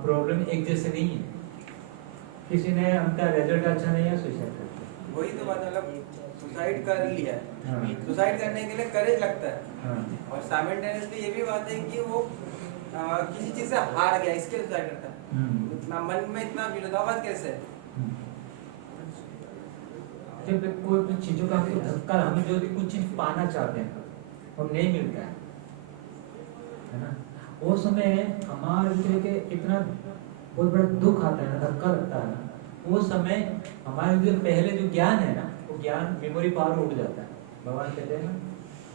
प्रॉब्लम एक जैसे नहीं है। किसी ने उनका रिजल्ट अच्छा नहीं है, सुसाइड करते हैं। वही तो बात, मतलब सुसाइड कर लिया हाँ। है, सुसाइड करने के लिए करेज लगता है, हाँ। और साइमल्टेनियसली ये भी बात है कि वो किसी चीज से हार गया, इसके लिए सुसाइड करता है। इतना मन में इतना विरोधाभास कैसे है? जब कोई भी चीजों का हमको धक्का, हम जो भी कुछ चीज पाना चाहते हैं और नहीं मिलता है ना, वो समय हमारे भीतर के इतना बहुत बड़ा दुख आता है ना, धक्का लगता है ना, वो समय हमारे जो पहले जो ज्ञान है ना, वो ज्ञान मेमोरी पावर उठ जाता है। भगवान कहते हैं ना,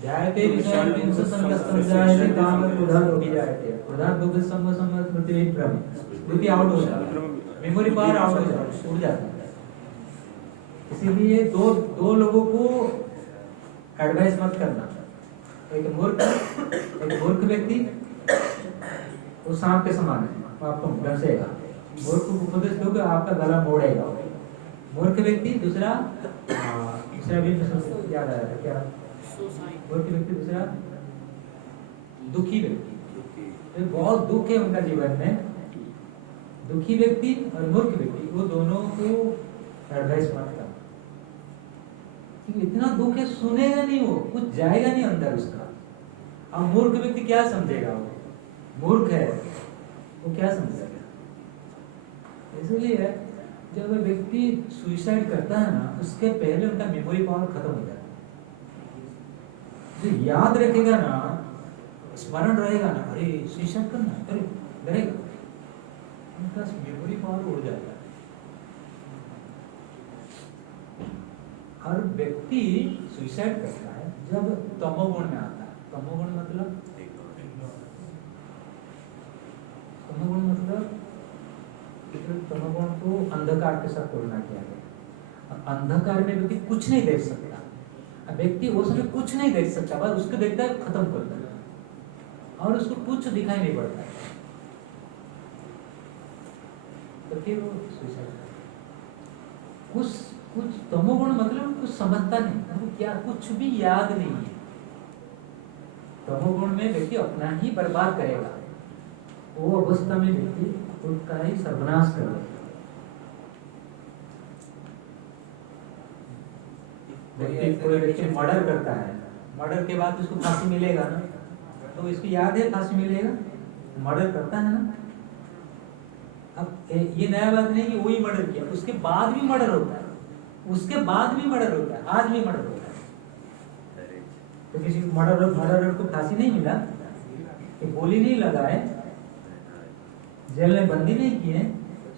जायते विषयान्विंश संगस्तम जायते काम क्रोधा रोगी जायते क्रोधा दुख सम स्मृति भ्रम स्मृति आउट हो जाता है, मेमोरी पावर आउट हो जाता है, उड़ जाता है। इसीलिए दो लोगों को एडवाइस मत करना, एक मूर्ख व्यक्ति वो सांप के समान है, वो आपको डसेगा। मूर्ख को उपदेश दोगे आपका गला मोड़ेगा। मूर्ख व्यक्ति दूसरा भी याद आया था क्या? मूर्ख व्यक्ति दूसरा दुखी व्यक्ति, तो बहुत दुख है उनका जीवन में। दुखी व्यक्ति और मूर्ख व्यक्ति वो दोनों को एडवाइस मत करना, इतना दुख है सुनेगा नहीं, वो कुछ जाएगा नहीं अंदर उसका। अब मूर्ख व्यक्ति क्या समझेगा? वो मूर्ख है, वो क्या समझेगा? इसलिए जब वह व्यक्ति सुसाइड करता है ना, उसके पहले उनका मेमोरी पावर खत्म हो जाता है। जो याद रखेगा ना, स्मरण रहेगा ना, अरे सुसाइड करना, अरे करेगा, उनका मेमोरी पावर उड़ जाता है। हर व्यक्ति सुसाइड करता है जब तमोगुण में आता है। तमोगुण मतलब तमोगुण को अंधकार के साथ तुलना किया गया। अंधकार में व्यक्ति कुछ नहीं देख सकता, व्यक्ति वो समय कुछ नहीं देख सकता, बस उसको देखता है, खत्म कर देता है और उसको कुछ दिखाई नहीं पड़ता है, तो फिर वो सुसाइड करता है। कुछ तमोगुण मतलब कुछ समझता नहीं, वो क्या कुछ भी याद नहीं है। तमोगुण में व्यक्ति अपना ही बर्बाद करेगा, वो अवस्था में व्यक्ति खुद का ही सर्वनाश करेगा। कोई व्यक्ति मर्डर करता है, मर्डर के बाद उसको फांसी मिलेगा ना, तो इसको याद है फांसी मिलेगा, मर्डर करता है ना। अब ये नया बात नहीं कि वही मर्डर किया, उसके बाद भी मर्डर होता है, उसके बाद भी मर्डर होता है, आज भी मर्डर होता है। तो किसी मर्डरर को फांसी नहीं मिला, गोली नहीं लगाए, जेल में बंदी नहीं किए,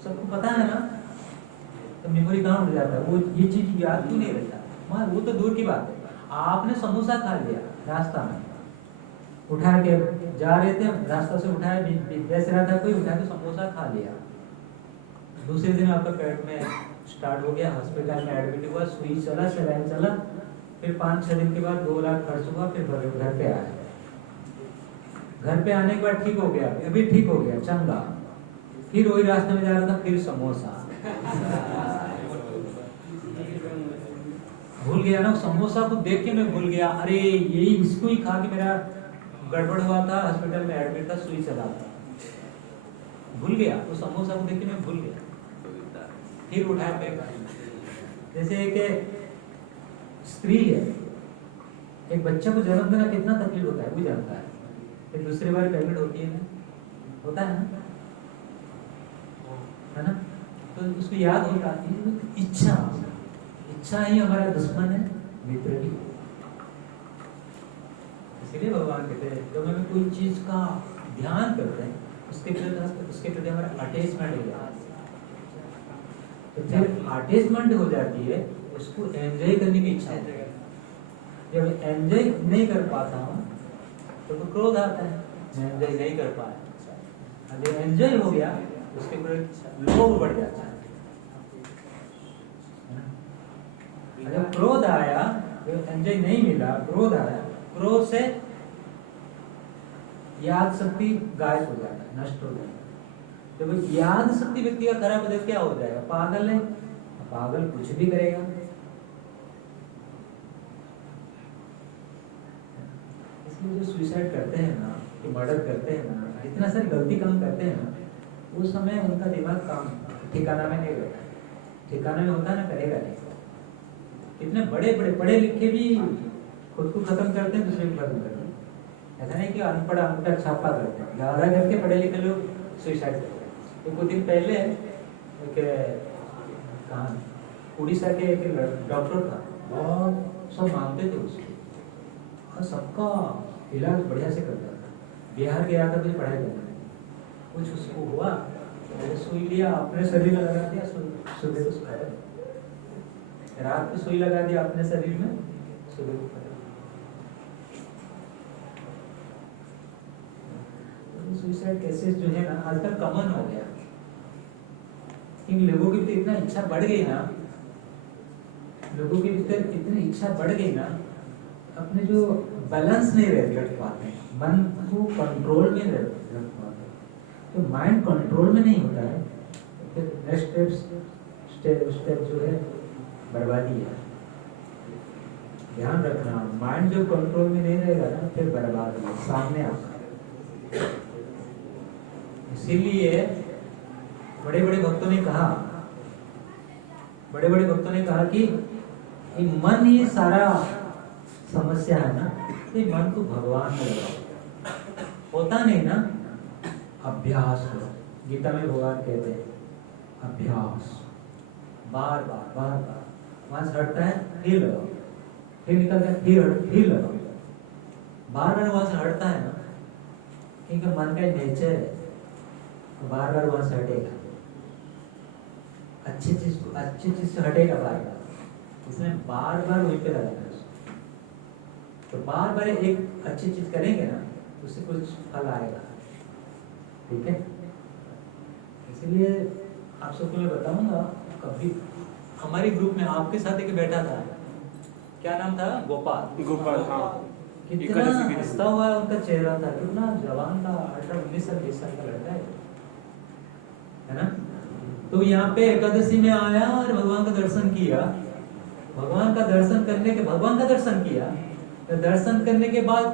सबको पता है ना, तो मेमोरी कहाँ उड़ जाता है? वो ये चीज याद क्यों नहीं रहता? वो तो दूर की बात है। आपने समोसा खा लिया रास्ता में, उठा के जा रहे थे, रास्ता से उठाया, बेच रहा था कोई, उठा के समोसा खा लिया। दूसरे दिन आपका पेट में स्टार्ट हो गया, हॉस्पिटल में एडमिट हुआ, सुई चला, सलाइन चला, फिर 5-6 दिन के बाद 2 लाख खर्च हुआ, फिर घर पे आया। घर पे आने के बाद ठीक हो गया, अभी ठीक हो गया चंगा, फिर वही रास्ते में जा रहा था, फिर समोसा भूल गया ना। समोसा को देख के मैं भूल गया, अरे यही इसको ही खा के मेरा गड़बड़ हुआ था, हॉस्पिटल में एडमिट था, सुई चला था, भूल गया। वो समोसा को देख के मैं भूल गया, फिर उठाया पैक। जैसे एक स्त्री है, एक बच्चे को जन्म देना कितना तकलीफ होता है वो जानता है, फिर दूसरी बार प्रेग्नेंट होती है ना, होता है ना, तो उसको याद होता है। इच्छा ही हमारा दुश्मन है, मित्र भी। इसलिए भगवान कहते हैं जब हमें कोई चीज का ध्यान करते हैं, उसके प्रति हमारा अटैचमेंट हो जाता है। तो जब अटैचमेंट हो जाती है, उसको एंजॉय करने की इच्छा होती है। जब एंजॉय नहीं कर पाता हूँ तो क्रोध आता है, मैं एंजॉय नहीं कर पाया। जब एंजॉय हो गया, उसके ऊपर लोभ बढ़ जाता है। जब क्रोध आया, एंजॉय नहीं मिला, क्रोध आया, क्रोध से याद शक्ति गायब हो जाता है, नष्ट हो जाता है। जब याद शक्ति व्यक्ति का खराब हो जाए, क्या हो जाएगा? पागल है, पागल कुछ भी करेगा। इसलिए जो सुसाइड करते हैं ना, जो मर्डर करते हैं ना, जितना सारी गलती काम करते हैं ना, उस समय उनका दिमाग काम ठिकाना में नहीं रहता है। ठिकाना में होता है ना, करेगा नहीं। इतने बड़े बड़े पढ़े लिखे भी खुद को खत्म करते हैं, दूसरे को खत्म करते हैं। ऐसा नहीं कि अनपढ़ अंगूठा छापा करते हैं, ज्यादा करके पढ़े लिखे लोग सुसाइड करते हैं। तो कुछ दिन पहले उड़ीसा के एक डॉक्टर था, बहुत सब मानते थे उसको और सबका इलाज बढ़िया से करता था। बिहार गया था मुझे पढ़ाई करने, कुछ उसको हुआ, सुई लिया, अपने शरीर में लगा दिया, सुबह तो सुखाया, रात को सुई लगा दिया अपने शरीर में, सुबह को सुसाइड केसेस जो है ना आजकल कॉमन हो गया। इन लोगों की भी इतना इच्छा बढ़ गई ना, लोगों के भीतर इतनी इच्छा बढ़ गई ना, अपने जो बैलेंस नहीं रख पाते, मन को कंट्रोल में रख पाते। तो माइंड कंट्रोल में नहीं होता है, फिर नेक्स्ट स्टेप जो है बर्बादी है। ध्यान रखना, माइंड जो कंट्रोल में नहीं रहेगा ना फिर बर्बादी है, सामने आता है। इसीलिए बड़े बड़े भक्तों ने कहा कि मन ही सारा समस्या है ना, तो मन को भगवान में लगाओ। होता नहीं ना, अभ्यास करो। गीता में भगवान कहते हैं अभ्यास, बार बार वहां से हटता है फिर लगाओ, फिर निकलता है फिर लगाओ, बार वहां से हटता है ना, क्योंकि मन का नेचर है, बार वहां से हटेगा। अच्छी चीज से हटेगा बार, इसमें बार वहीं पे लगाना है। तो बार एक अच्छी चीज करेंगे ना, उससे कुछ फल आएगा। ठीक है, इसलिए आप सबको मैं बताऊंगा। कभी हमारे ग्रुप में आपके साथ एक बैठा था, क्या नाम था? गोपाल। हाँ, कितना हंसता हुआ उनका चेहरा था, कितना जवान था, 18-19 साल 20 साल का लड़का है ना। तो यहाँ पे एकादशी में आया और भगवान का दर्शन किया। भगवान का दर्शन किया, तो दर्शन करने के बाद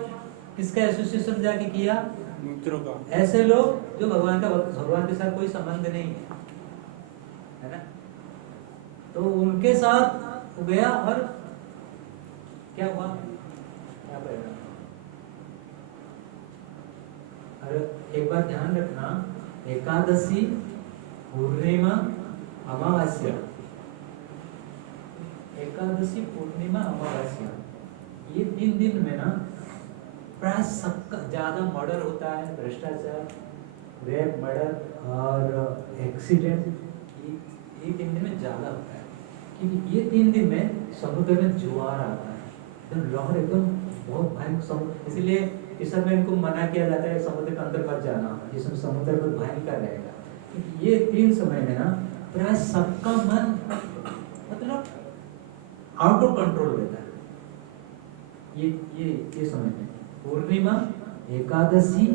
किसका एसोसिएशन जाके किया? मित्रों का। ऐसे लोग जो भगवान के साथ कोई संबंध नहीं है ना, तो उनके साथ हो गया। और क्या हुआ, क्या करेगा? अरे एक बात ध्यान रखना, एकादशी, पूर्णिमा, अमावस्या, एकादशी, पूर्णिमा, अमावस्या, ये 3 दिन में ना प्राय सबका ज्यादा मर्डर होता है, भ्रष्टाचार, रेप, मर्डर और एक्सीडेंट, ये 3 दिन में ज्यादा होता है। क्योंकि ये 3 दिन में समुद्र में ज्वार आता है, एकदम लहर, एकदम बहुत भयंकर समुद्र। इसीलिए इस समय इनको मना किया जाता है समुद्र के अंदर मत जाना, जिसमें समुद्र बहुत भयंकर रहेगा। ये 3 समय में ना प्राय सबका मन मतलब आउट ऑफ कंट्रोल रहता है। ये समय में पूर्णिमा, एकादशी,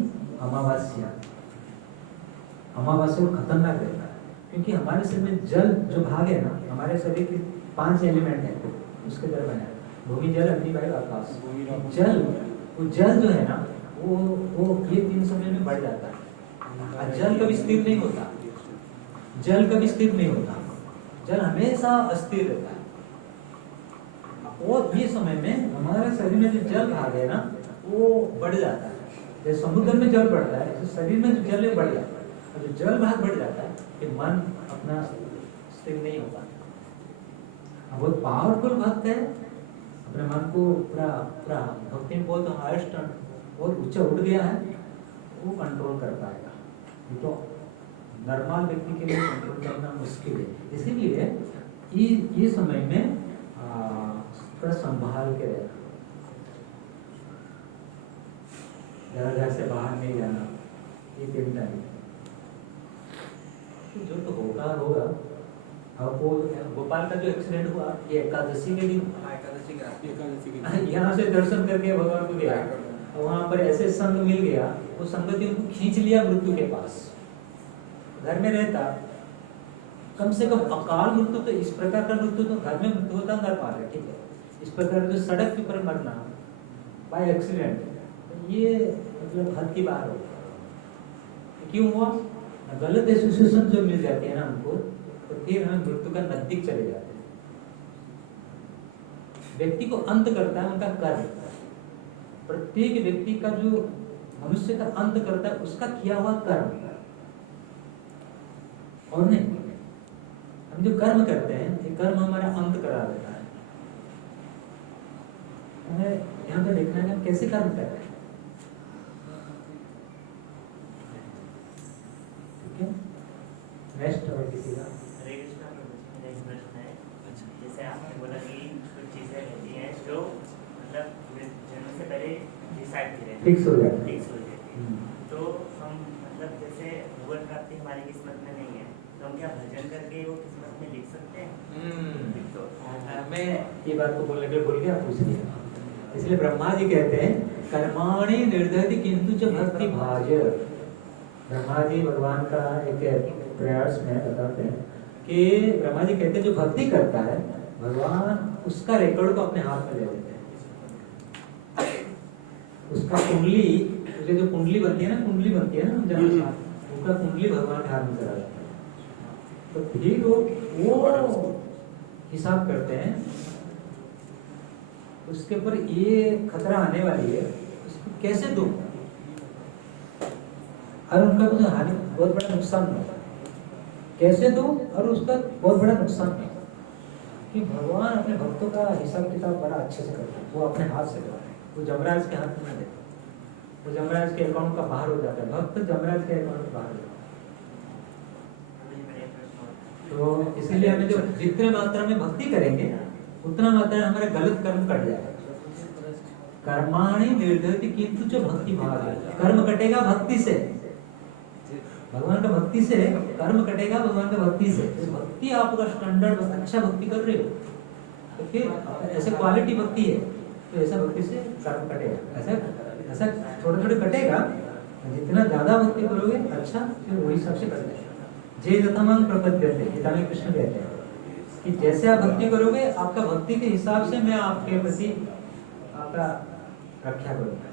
अमावस्या को खतरनाक रहता है, क्योंकि हमारे शरीर में जल जो भाग है ना, हमारे शरीर के 5 एलिमेंट है, उसके द्वारा बना है, भूमि, जल, अग्नि, वायु, आकाश। वो जल जो है ना, वो ये 3 समय में बढ़ जाता है। जल कभी स्थिर नहीं होता, जल हमेशा अस्थिर रहता है। और ये समय में हमारे शरीर में जो जल भाग है ना, वो बढ़ जाता है। जैसे समुद्र में जल बढ़ता है, तो शरीर में जो जल है बढ़ जाता है। और जो जल भाग बढ़ जाता है, कि मन अपना स्थिर नहीं होता। अब वो पावरफुल भक्त है, अपने मन को पूरा भक्ति में बोल तो हाईएस्ट और ऊंचा उठ गया है, वो कंट्रोल कर पाएगा। ये तो नॉर्मल व्यक्ति के लिए कंट्रोल करना मुश्किल है। इसीलिए ये समय में थोड़ा संभाल के रहना, घर से बाहर नहीं जाना, ये 3 टाइम। जो तो होगा। अब वो गोपाल का जो एक्सीडेंट हुआ, ये एकादशी के दिन, यहाँ से दर्शन करके भगवान को गया, वहां पर ऐसे संग मिल गया, वो संगति उनको खींच लिया मृत्यु के पास। घर में रहता, कम से कम अकाल मृत्यु तो, इस प्रकार का मृत्यु तो घर में मृत्यु होता, घर पार है, ठीक है। इस प्रकार जो सड़क के ऊपर मरना बाय एक्सीडेंट, ये मतलब हद की बात हो। क्यों हुआ? गलत एसोसिएशन जो मिल जाती है ना हमको, तो फिर हम मृत्यु का नजदीक चले जाते हैं। व्यक्ति को अंत करता है उनका कर्म। प्रत्येक व्यक्ति का जो मनुष्य का अंत करता है उसका किया हुआ कर्म, और नहीं हम जो कर्म करते हैं, ये कर्म हमारा अंत करा देता है। हमें यहाँ पे देखना है कि हम कैसे कर्म कर रहे हैं। ठीक है, नेक्स्ट और किसी का? हरे कृष्णा प्रभु जी, मेरा एक प्रश्न है। जैसे आपने बोला कि कुछ चीजें रहती हैं जो मतलब जन्म से पहले डिसाइड की रहती फिक्स हो जाती है। है, तो हम मैं ये बात को बोलने के लिए भूल गया, पूछ लिया। इसलिए ब्रह्मा जी कहते हैं कर्माणि निर्दयति किंतु च भक्ति भाज। ब्रह्मा जी भगवान का एक प्रयास में बताते हैं कि ब्रह्मा जी कहते हैं जो भक्ति करता है भगवान उसका रिकॉर्ड को अपने हाथ में ले लेते हैं। उसका कुंडली, उसकी जो कुंडली बनती है ना, कुंडली बनती है ना जहाँ, उसका कुंडली भगवान के हाथ में चला जाता है। तो फिर वो हिसाब करते हैं उसके ऊपर ये खतरा आने वाली है, उसको कैसे दूं, और उनका कुछ हानि, बहुत बड़ा नुकसान हो, कैसे दूं और उसका बहुत बड़ा नुकसान है कि भगवान अपने भक्तों का हिसाब किताब बड़ा अच्छे से करते हैं। वो अपने हाथ से करते हैं, वो जमराज के हाथ में नहीं देते, वो जमराज के अकाउंट का बाहर हो जाता है, भक्त जमराज के अकाउंट के बाहर हो जाता है। तो इसीलिए हमें जो जितने मात्रा में भक्ति करेंगे उतना मात्रा में हमारे गलत कर्म कट जाएगा। कर्माणि निर्दयति किंतु च भक्ति भाग। कर्म कटेगा भक्ति से, भगवान का भक्ति से कर्म कटेगा, भगवान का भक्ति से। तो भक्ति आपका स्टैंडर्ड अच्छा भक्ति कर रहे हो तो फिर ऐसे क्वालिटी भक्ति है तो ऐसा भक्ति से कर्म कटेगा, ऐसा ऐसा थोड़े थोड़े कटेगा। जितना ज्यादा भक्ति करोगे अच्छा, फिर वही सबसे कट जाएगा। जे यथामांग प्रपद्यते, गीता में कृष्ण कहते हैं कि जैसे आप भक्ति करोगे आपका भक्ति के हिसाब से मैं आपके प्रति आपका रक्षा करूंगा।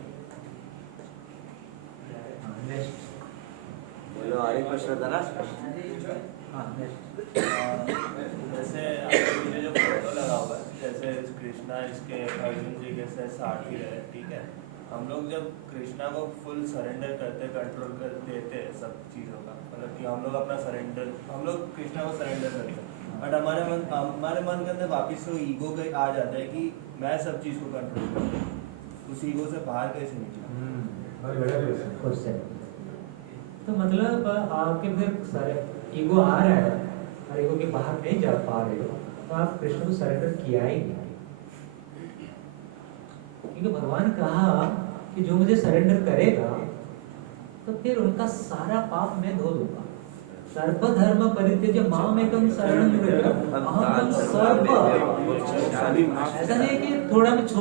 नेक्स्ट बोलो, हरे कृष्ण दादा। हाँ नेक्स्ट। जैसे मुझे जो फोटो लगा हुआ है, जैसे कृष्णा इसके अर्जुन जी के साथ साथी रहे, ठीक है। हम लोग जब कृष्णा को फुल सरेंडर करते, कंट्रोल कर देते हैं सब चीज़ों का, मतलब कि हम लोग अपना सरेंडर, हम लोग कृष्णा को सरेंडर करते हैं, बट हमारे मन के अंदर वापस वो ईगो के आ जाता है कि मैं सब चीज़ को कंट्रोल करता हूँ। उस ईगो से बाहर कैसे निकला? बहुत बड़ा क्वेश्चन। तो मतलब आपके अंदर सारे ईगो आ रहा है और ईगो के बाहर नहीं जा पा रहे हो तो आप कृष्ण को सरेंडर किया ही नहीं। क्योंकि भगवान कहा कि जो मुझे सरेंडर करेगा तो फिर उनका सारा पाप मैं धो दूंगा। सर्वधर्म परित्यज्य मामेकं शरणं व्रज अहं सर्व। ऐसा नहीं कि थोड़ा मैं छोड़